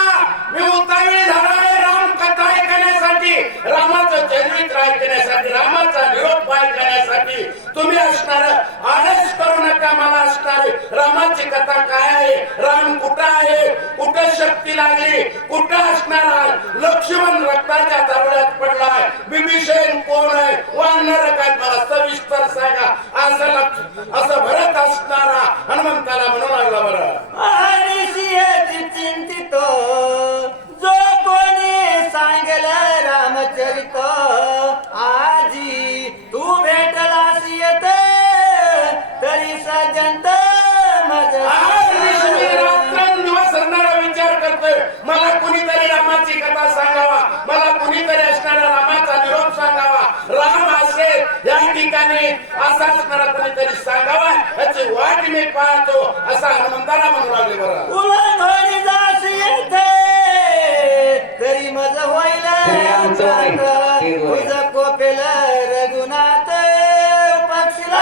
मी उतावळी झालोय राम कथा ऐकण्यासाठी, रामाचं चरित्र ऐकण्यासाठी, रामाचा निरोप ऐकण्यासाठी. तुम्ही असणार आळस करू नका, मला असणारी रामाची कथा काय आहे, राम कुठं आहे, कुठं शक्ती लागली, कुठं असणारा लक्ष्मण रक्ताच्या तावड्यात पडलाय, बिभीषण कोण आहे, वानर काय, मला सविस्तर सांगा असं भरत असणारा हनुमंताला म्हणू लागला बरं. आणि सिंहाची चिंतित जो कोणी सांगेल रामचरित आजी तू भेटलास येते तरी सजंत मी रात्रंदिवस असणारा विचार करतोय, मला कुणीतरी रामाची कथा सांगावा, मला कुणीतरी असणारा रामाचा निरोप सांगावा, राम असेल या ठिकाणी असा असणारा कुणीतरी सांगावा याची वाट मी पाहतो असा हनुमंताला म्हणू लागले बरं. उलट होईल जास येते तरी मज होईल तुझ कोपेल रघुनाथ पक्षीला.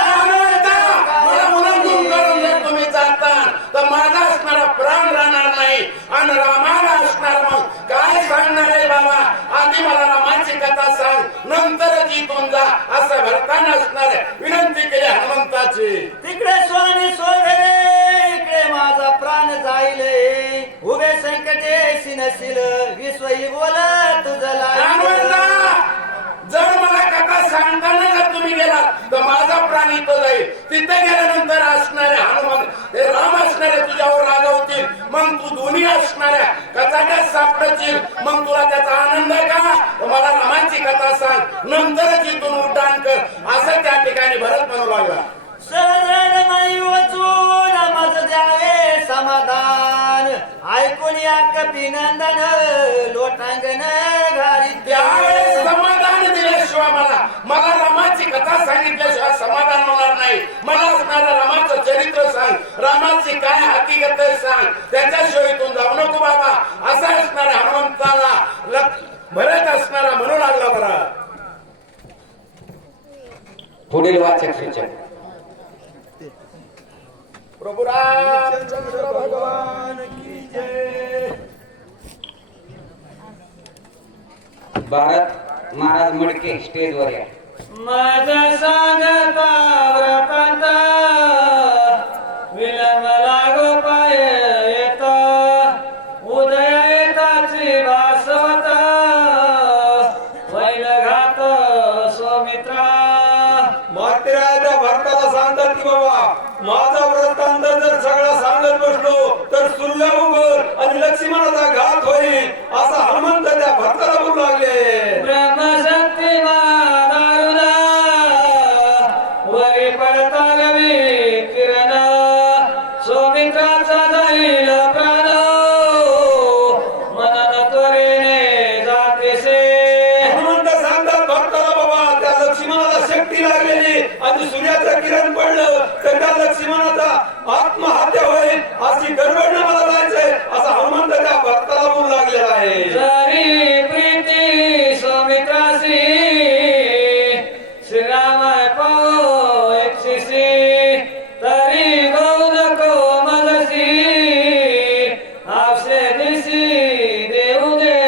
मला मुलांतून करून जर तुम्ही जाता तर माझा असणारा प्राण राहणार नाही आणि रामाला असणार मग काय सांगणार आहे बाबा, आधी मला रामाची कथा सांग, नंतरच इथून जा असं भरताना असणार विनंती केली हनुमंताची. तिकडे स्वामी सोधरे इकडे माझा प्राण जाईल उभे संकटे सिनशील विश्वही बोल तुझं हनुमंता, जर मला कथा सांगताना जर तुम्ही गेला तर माझा प्राण इथं जाईल, तिथे गेल्यानंतर असणारे हनुमान हे राम असणारे तुझ्यावर रागवतील, मग तू दोन्ही असणाऱ्या कथाट्यात सापडशील, मग तुला त्याचा आनंद आहे का, तर मला रामाची कथा सांग, नंतरच इथून उड्डाण कर असं त्या ठिकाणी भरत म्हणू लागला. शरणमयी वचून मज द्यावे समाधान ऐकून या कपिनंदन लोटांगण घाली त्यावेळेस समाधान दिल्याशिवाय मला रामाची कथा सांगितल्याशिवाय समाधान होणार नाही. मला असणारा रामाचं चरित्र सांग, रामाची काय हकीकत आहे सांग, त्याच्याशिवाय इथून जाऊ नको बाबा असा असणाऱ्या हनुमंताला भरत असणारा म्हणू लागला बरा. पुढील वाचक सूचक प्रभु रामचंद्र भगवान की जय. भारत महाराज मडके स्टेजवर या. माझा सांगता व्रतांत विलंब लागो पाय येता उदय येताची भासवत वैल घात सौमित्रा. मातेराच्या भक्ताला सांगतात की बाबा माझा वृत्तांत जर सगळा सांगत बसलो तर सूर्य उगल आणि लक्ष्मणाचा घात होईल असा हनुमंत त्या भक्ताला बोलू लागले. ब्रह्मशक्तिमान अरुणा वरी पडता गवी किरण सौमित्राचा जाईल प्राण मनन त्वरेने जातेसे. हनुमंत सांगतात भक्ताला बाबा त्या लक्ष्मणाला शक्ती लागलेली आणि सूर्याचं किरण पडलं तर त्या लक्ष्मणाचा आत्महत्या होईल अशी गडबडनं मला जायचंय असा हनुमंत त्या भक्ताला बोलू लागलेला आहे. जरी प्रीती सौमित्रासी श्रीरामाय पाओ एकशिसी तरी गौ नको मजसी आपसे दिसी देऊ दे.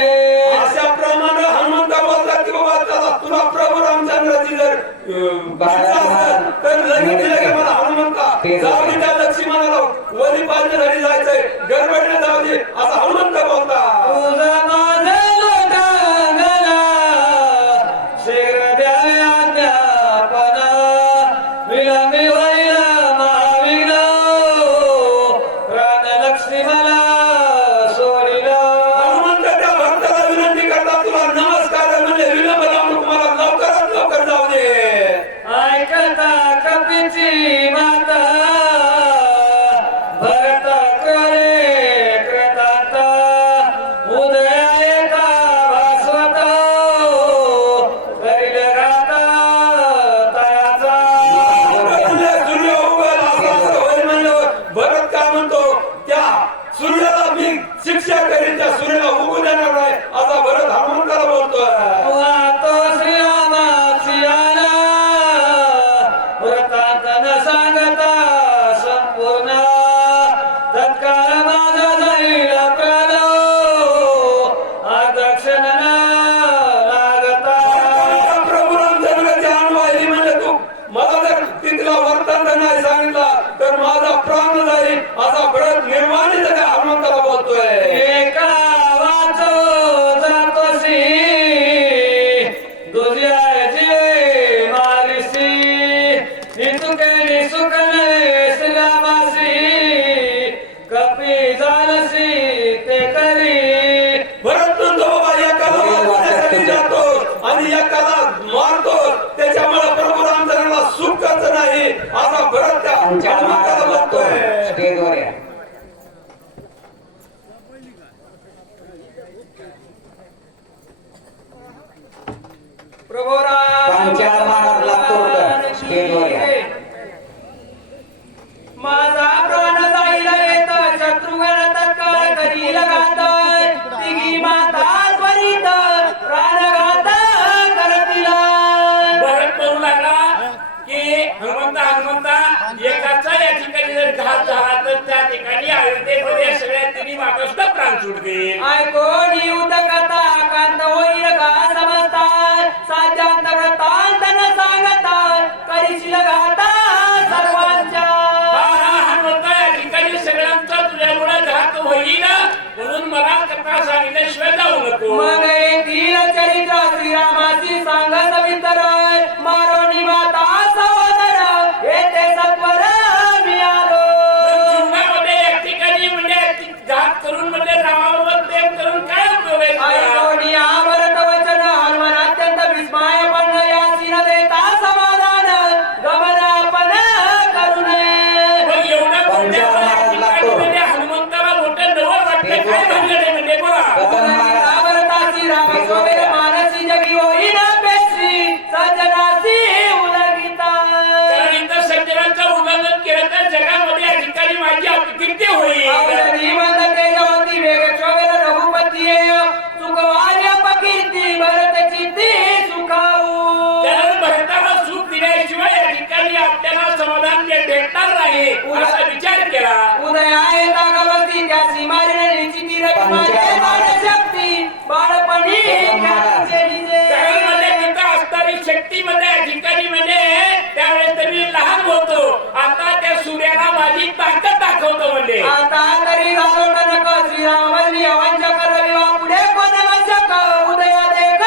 अशा प्रमाणे हनुमंत बोलतात की बाबा चला तुला प्रभू रामचंद्राची जर इच्छा असेल तर लगे मला हनुमंता जाऊ दे त्या लक्ष्मणाला वरी पालण्यासाठी जायचंय गडबडने जाऊ दे असा हनुमंत बोलतात. तुझा माझा लोटांगणा शीघ्र द्यावे आज्ञापना विलंबी होईल महाविघ्न प्राण लक्ष्मणा सोडिला. हनुमंत त्या भक्ताला विनंती करतात तुला नमस्कार म्हणजे विलंब लावू नको मला लवकरात लवकर जाऊ दे. ऐकता कपीची माता भरत करे कृतांत उदया येता भास्वत करील घाता तयाचा. म्हणजे सूर्य उगल असं होईल म्हणल्यावर भरत काय म्हणतो त्या सूर्याला मी शिक्षा करीन त्या सूर्याला उगू देणार नाही असा भरत हनुमंताला बोलतोय. वातो श्रीरामाची आला व्रतांत न सांगता संपूर्ण तत्काळ माझा जाईल प्राण अदक्षिण लागता. प्रभू रामचंद्राची अनुवायली म्हणजे तू मला जर तिथला वर्तन नाही सांगितला तर माझा प्राण जाईल असा भरत निर्वाणी त्या हनुमंताला बोलतोय. एका वाचो जातोसी दुसऱ्या जीवे मारिसी नितुके सुकने श्रीरामासी कपी झालसी ते करी. भरत म्हणतो बाबा एकाला वाचण्यासाठी जातो आणि एकाला मारतो त्याच्यामुळे प्रभू रामचंद्राला सुखच नाही असा भरत त्या हनुमंताला बोलतोय. स्टेजवर या. प्रभू पांचाळ महाराज लातूरकर स्टेजवर या. माझा प्राण जाईल येत शत्रुघ्न तत्काळ करील घात तिघी माता त्वरित प्राणघात करतील. भरत म्हणू लागला की हनुमंता एकाचा या ठिकाणी जर घात झाला तर त्या ठिकाणी अयोध्येमध्ये सगळ्या तिन्ही मातोश्री प्राण सुटतील. ऐकोन युद्ध कथा कांत होईल का समजता साध्यांत व्रतांत न सांगता करीशील घाता सर्वांच्या. हनुमंता या ठिकाणी सगळ्यांचा तुझ्यामुळे घात होईल म्हणून मला कथा सांगितल्याशिवाय जाऊ नको. मग येथील चरित्र श्रीरामाची सांग सवितर मारोनी माता सहोदर येथे सत्वर मी आलो. जीवनामध्ये या ठिकाणी म्हणजे घात करून म्हणजे रामाबरोबर प्रेम करून काय उपयोग आहे तुला? ऐकोनी आमरत वचन हनुमान अत्यंत विस्मय पण यासी न देता समाधान गमन आपण करू नये. पण एवढं बोलल्यावर या ठिकाणी म्हणजे हनुमंताला मोठं नवल वाटलं काय भानगड आहे म्हणजे बोला. आवरतासी रामस्वमेर मानसी जगी होईन बेसी सज्जनासी उलगिता. कारण इथं सज्जनांचं उल्लंघन केलं तर जगामध्ये या ठिकाणी माझी अपकीर्ती होईल. औषधी म्हणते ज्योती वेग शोभेर रघुपती सुखवार्य अपकीर्ती भरत चित्ती सुखाऊ. त्याला भरताला सुख दिल्याशिवाय या ठिकाणी आपल्याला समाधान भेटणार नाही असा विचार केला. उदय आहे तागवती त्या सीमारे निश्चिती रविमाने शक्ती बाळपणी कारण म्हणजे तिथं असणारी शक्तीमध्ये माझी ताकद दाखवतो म्हणजे आता तरी झालो टणक श्रीरामांनी अवांच्या करवी वा पुढे कोण वंशक उदया देख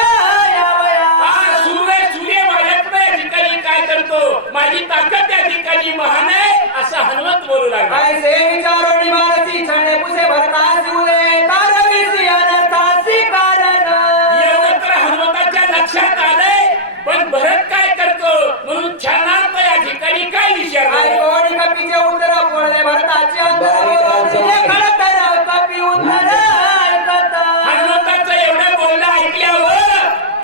यावया. हा सूर्य माझ्याकडे या ठिकाणी काय करतो, माझी ताकद त्या ठिकाणी महान आहे असं हनुमंत बोलू लागला. ऐसे विचारोनी मानसी छणे पुसे भरतासी उदे तारवीसी अनर्थासी कारण. एवढं तर हनुमंताच्या लक्षात आलंय, पण भरत काय करतो म्हणून छानार्थ या ठिकाणी काय विचारलं. कोणी कपीचे उत्तर बोलले भरताचे अंतर कळत कपी उत्तर ऐकत. हनुमंताचं एवढं बोलणं ऐकल्यावर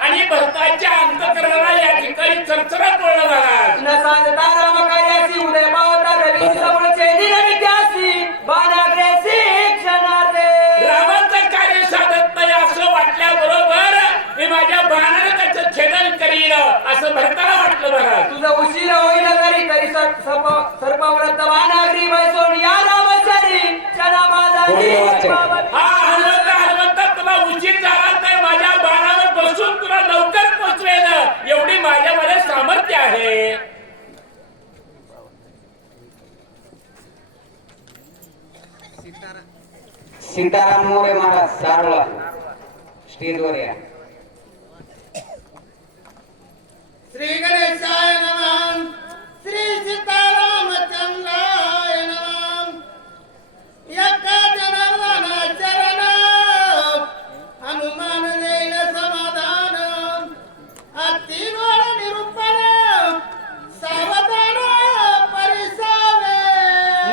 आणि भरताच्या अंतःकरणाला या ठिकाणी चरचरत बोलणं झाला. न साधता राम कार्यासी उदय पावता रवी सबळचे निरविद्यासी बाणाग्रेसी क्षणार्धे. रामाचं कार्य साधत नाही असं वाटल्याबरोबर मी माझ्या बाणाने त्याचं छेदन करीन असं भरताला वाटलं. बघा तुझं उशीर होईल तरी तरी सर्पव्रत बाणाग्री वैसोन या रामचारी क्षणा माझा हा हनुमंत तुला उशीर झाला तर माझ्या बाणावर बसून तुला लवकर पोचवेल एवढी माझ्यामध्ये सामर्थ्य आहे. सीताराम मोरे महाराज सारोळा स्टेजवर या. श्री गणेशाय नमः. श्री सीतारामचंद्राय नमः. एका जनार्दन चरण हनुमान देईल समाधान. अतिवळ निरूपण सावधान परिसावे.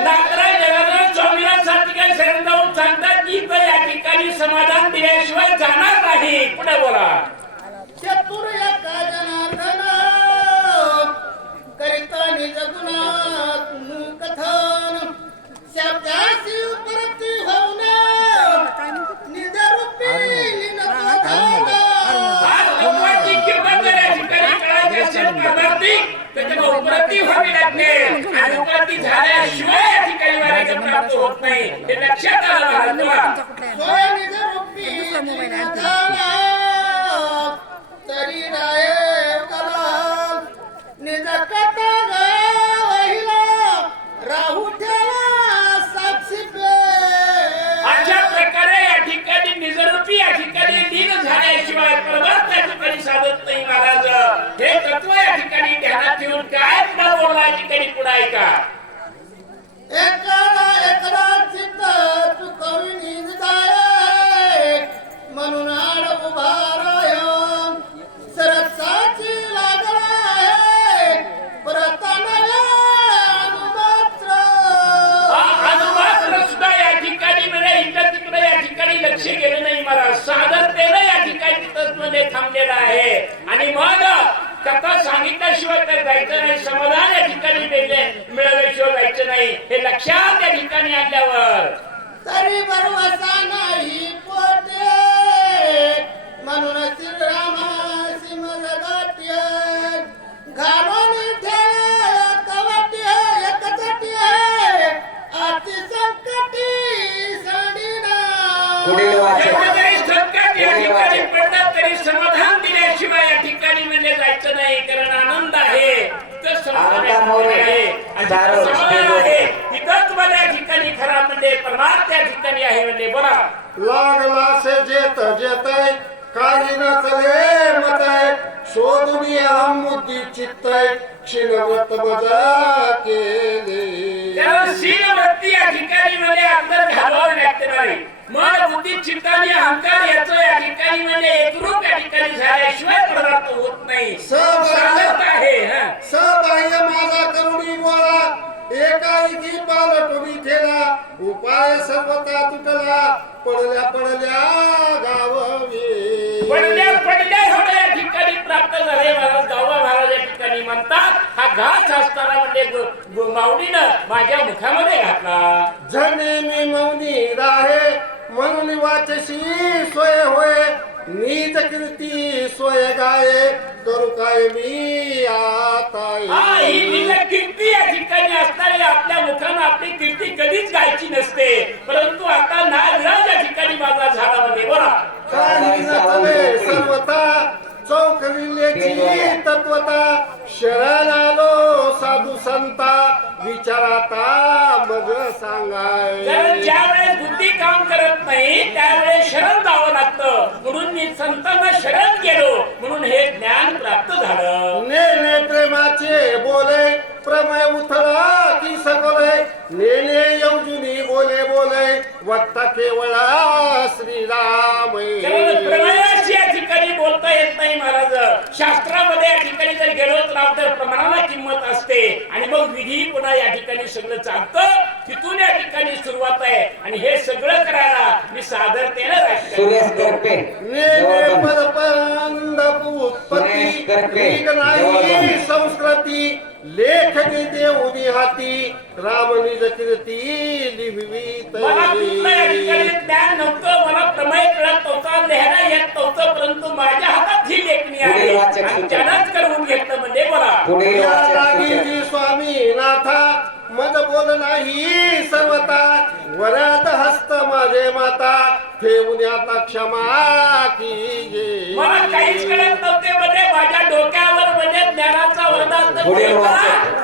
नागराज जगन्नाथ स्वामीला सात्विक शरण जाऊन सांगतात की इथं या ठिकाणी समाधान दिल्याशिवाय जाणार नाही. पुढे बोला. चतुर एका जनार्दन करिता निज गुणात कथन. शब्दासी उपरती होऊन निज रूपी लीन प्रधान. आज भगवानची कृपा जर या ठिकाणी करायची असेल करणारी त्याच्या उपरती व्हावी लागते आणि उपरती झाल्याशिवाय या ठिकाणी वाऱ्याचं प्राप्त होत नाही हे लक्षात आलं पाहिजे. सोय निज रूपी लीन प्रधान. तरी राय कला निज कथा गावहिला राहू ठेला साक्षी पे. अशा प्रकारे या ठिकाणी निजरूपी या ठिकाणी लीन झाल्याशिवाय परमार्थ या ठिकाणी साधत नाही महाराज. हे तत्व या ठिकाणी ध्यानात ठेवून काय पुढे बोलला या ठिकाणी पुढे ऐका. एकला चित्त चुकवी निज जाय म्हणून आड उभा राय. सरसाची लागलाय प्रतानवे अनुमात्र. अनुमात्र सुद्धा या ठिकाणी म्हणजे इकडे तिकडे या ठिकाणी लक्ष गेलं नाही महाराज. साधनतेनं या ठिकाणी तत्वमध्ये थांबलेला आहे आणि मग कथा सांगितल्याशिवाय तर जायचं नाही. समाधान या ठिकाणी मिळाल्याशिवाय जायचं नाही हे लक्षात या ठिकाणी आणल्यावर तरी बरवसा नाही पोटे म्हणून श्रीरामासी मज गाठ्य. घालून ठेला कवाट्य एकचटी अति संकटी साडीना. तरी संकट या ठिकाणी पडलं तरी समाधान दिल्याशिवाय या ठिकाणी म्हणजे जायचं नाही. कारण आनंद आहे तर समाधान आहे इथंच मला या ठिकाणी खरा म्हणजे परमार्थ या ठिकाणी आहे म्हणजे बोला. लागला से जेत जेतय काही नसले मतय शोधून अहम बुद्धी चित्तय क्षीणव्रत बजा केले. त्याला शीलवृत्ती या ठिकाणी म्हणजे अंतर घालवावं लागते नाही. मग बुद्धी चित्ताने अहंकार याचं या ठिकाणी म्हणजे एकरूप या ठिकाणी झाल्याशिवाय पदार्थ होत नाही. साधत आहे सबाह्य माझा करुणी बोला एकाएकी पालटुनी ठेला. उपाय सर्वता तुटला पडल्या गाववी. पडल्या होण्या या ठिकाणी प्राप्त झाले महाराज. गावा महाराज या ठिकाणी म्हणतात हा घास असताना म्हणजे माऊलीनं माझ्या मुखामध्ये घातला. जणे मी मौनी राहे म्हणून वाचशी सोय होय. नीच कीर्ती सोय गाये करू काय मी आता. ही निज कीर्ती या ठिकाणी असणारी आपल्या मुखानं आपली कीर्ती कधीच गायची नसते. परंतु आता नागराज या ठिकाणी माझा झाला मध्ये बोला. काही नसले सर्वता चौकविल्याची तत्वता. शरण आलो साधू संता विचाराता नाही त्यावेळेस शरण जावं लागतं, म्हणून मी संतांना शरण गेलो, म्हणून हे ज्ञान प्राप्त झालं. नेने प्रेमाचे बोले प्रमय उथळा की सगळे नेने यौजुनी बोले बोले वत्ता केवळा श्रीराम. केवळ प्रमाणाची या ठिकाणी बोलता येत नाही महाराज. शास्त्रामध्ये या ठिकाणी जर गेलो तर आपल्या प्रमाणाला किंमत असते आणि मग विधी पुन्हा या ठिकाणी सगळं चालतं. तिथून या ठिकाणी सुरुवात आहे आणि हे सगळं करायला मी सादरतेनं सुरेश करपे नेने पदपंद उत्पत्ती नाही संस्कृती लेखनी देऊनी हाती राम निज कीर्ती लिहिवीत. मला कुठलं या ठिकाणी ज्ञान नव्हतं, मला प्रमेय कळत नव्हता, लिहायला येत नव्हतं, परंतु माझ्या हातात ही लेखणी आहे आणि त्यालाच करून घेतलं म्हणजे मला. स्वामी नाथा मद बोल नाही सर्वता वरात हस्त माझे माता ठेवून आता क्षमा की. मला काहीच कळत नव्हते म्हणजे माझ्या डोक्यावर म्हणजे ज्ञानाचा वरदान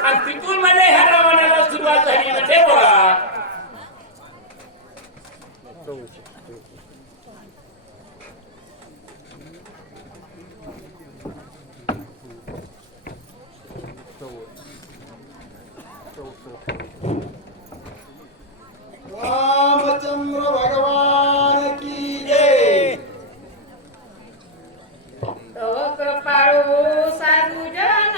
आणि तिथून म्हणजे ह्या रवान्याला सुरुवात झाली म्हणजे बोला. रामचंद्र भगवान की जय. तव कृपाळू साधुजन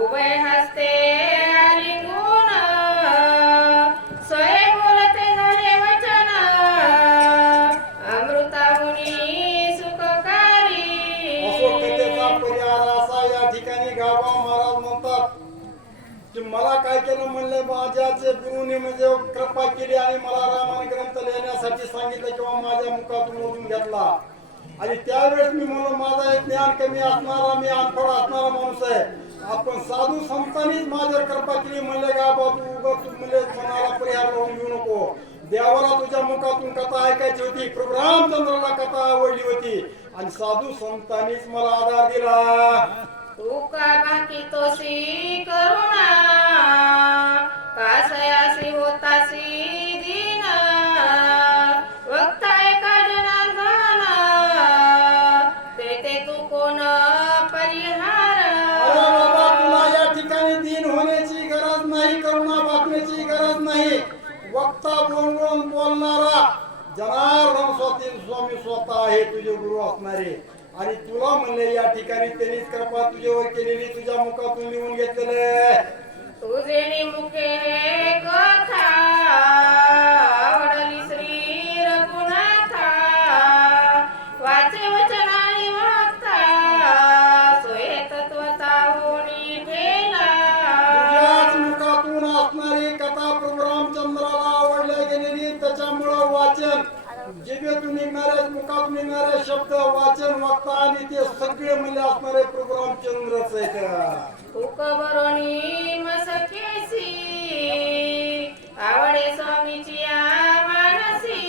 उभय हस्ते लिंगून स्वय बोलते झाले वचन अमृताहुनी सुखकारी. अशोकतेचा परिहार असा या ठिकाणी गावा महाराज म्हणतात की मला काय केलं म्हणलं माझ्याचे गुरुने म्हणजे कृपा केली आणि मला रामायण ग्रंथ लिहिण्यासाठी सांगितलं किंवा माझ्या मुखातून ओढून घेतला. आणि त्यावेळेस मी म्हणलो माझा एक ज्ञान कमी असणारा मी अनपढ असणारा माणूस आहे. आपण साधू संतांनीच माझ्यावर कृपा केली म्हणले गाबा तू उगाच तू म्हणजे कोणाला परिहार लावून घेऊ नको. देवाला तुझ्या मुखातून कथा ऐकायची होती, प्रभू रामचंद्राला कथा आवडली होती आणि साधू संतांनीच मला आधार दिला. तू का बाकी तोसी करुणा कासयासी होतासी दीन वक्ताय का जनार्दन ते तू कोण परिहार. अरे बाबा तुला या ठिकाणी दीन होण्याची गरज नाही, करुणा वागण्याची गरज नाही. वक्ता बोलून बोलणारा जनार्दन स्वामी स्वतः आहे तुझे गुरु असणारे. आणि तुला म्हणले या ठिकाणी त्यांनीच कृपा तुझ्यावर केलेली तुझ्या मुखातून लिहून घेतलेलं. तुझे मुखे कथा आवडली श्री रघुनाथा वाचे वचनाने वक्ता सोये तत्वता होणी ठेला. तुझ्याच मुखातून असणारी कथा प्रभू रामचंद्राला आवडल्या गेलेली त्याच्यामुळं वाचन जिभेतून निघणारे मुखातून निघणारे शब्द वाचन वक्ता आणि ते सगळे म्हणजे असणारे प्रभू रामचंद्रच आहेत. तुकबरोनी मसकेसी आवडे स्वामीची मानसी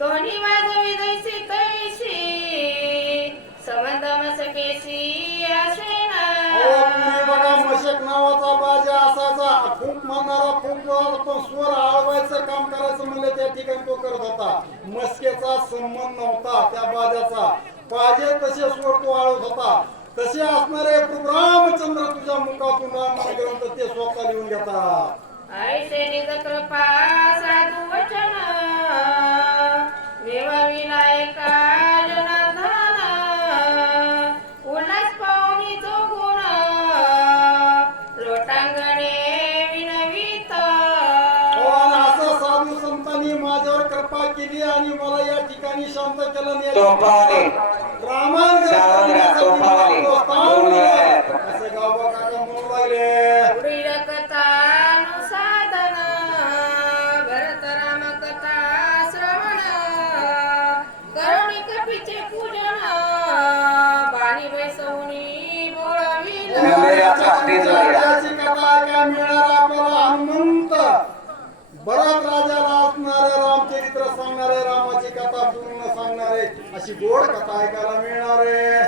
दोन्ही वाजवी दैसी तैसी संबंध मसकेसी असेना. तुम्ही बघा मशक नावाचा बाजा असायचा, फूक मारणारा फूक पण स्वर आळवायचं काम करायचं म्हणलं त्या ठिकाणी तो करत होता. मस्केचा संबंध नव्हता त्या बाजाचा, पाहिजे तसे स्वर तो आळवत होता. तसे असणारे प्रभू रामचंद्र तुझ्या मुखातून रामायण ग्रंथ ते स्वतः लिहून घेतात. ऐसे निज कृपा साधू वचन देवाविला एका जनार्दन उल्हास पाहुणी तो गुण लोटांगणे विनवित. असं साधू संतांनी माझ्यावर कृपा केली आणि मला या ठिकाणी शांत केलं. रामायण असे गावा काका म्हणू लागले. पुढील कथानुसाधन भरत राम कथा श्रवण करुणी कपीचे पूजन बाणी बैसवणी बोळविल. याची कथा काय मिळणार आपल्याला हनुमंत भरत राजाला असणारे रामचरित्र सांगणारे रामाची कथा पूर्ण सांगणारे अशी गोड कथा ऐकायला मिळणार आहे.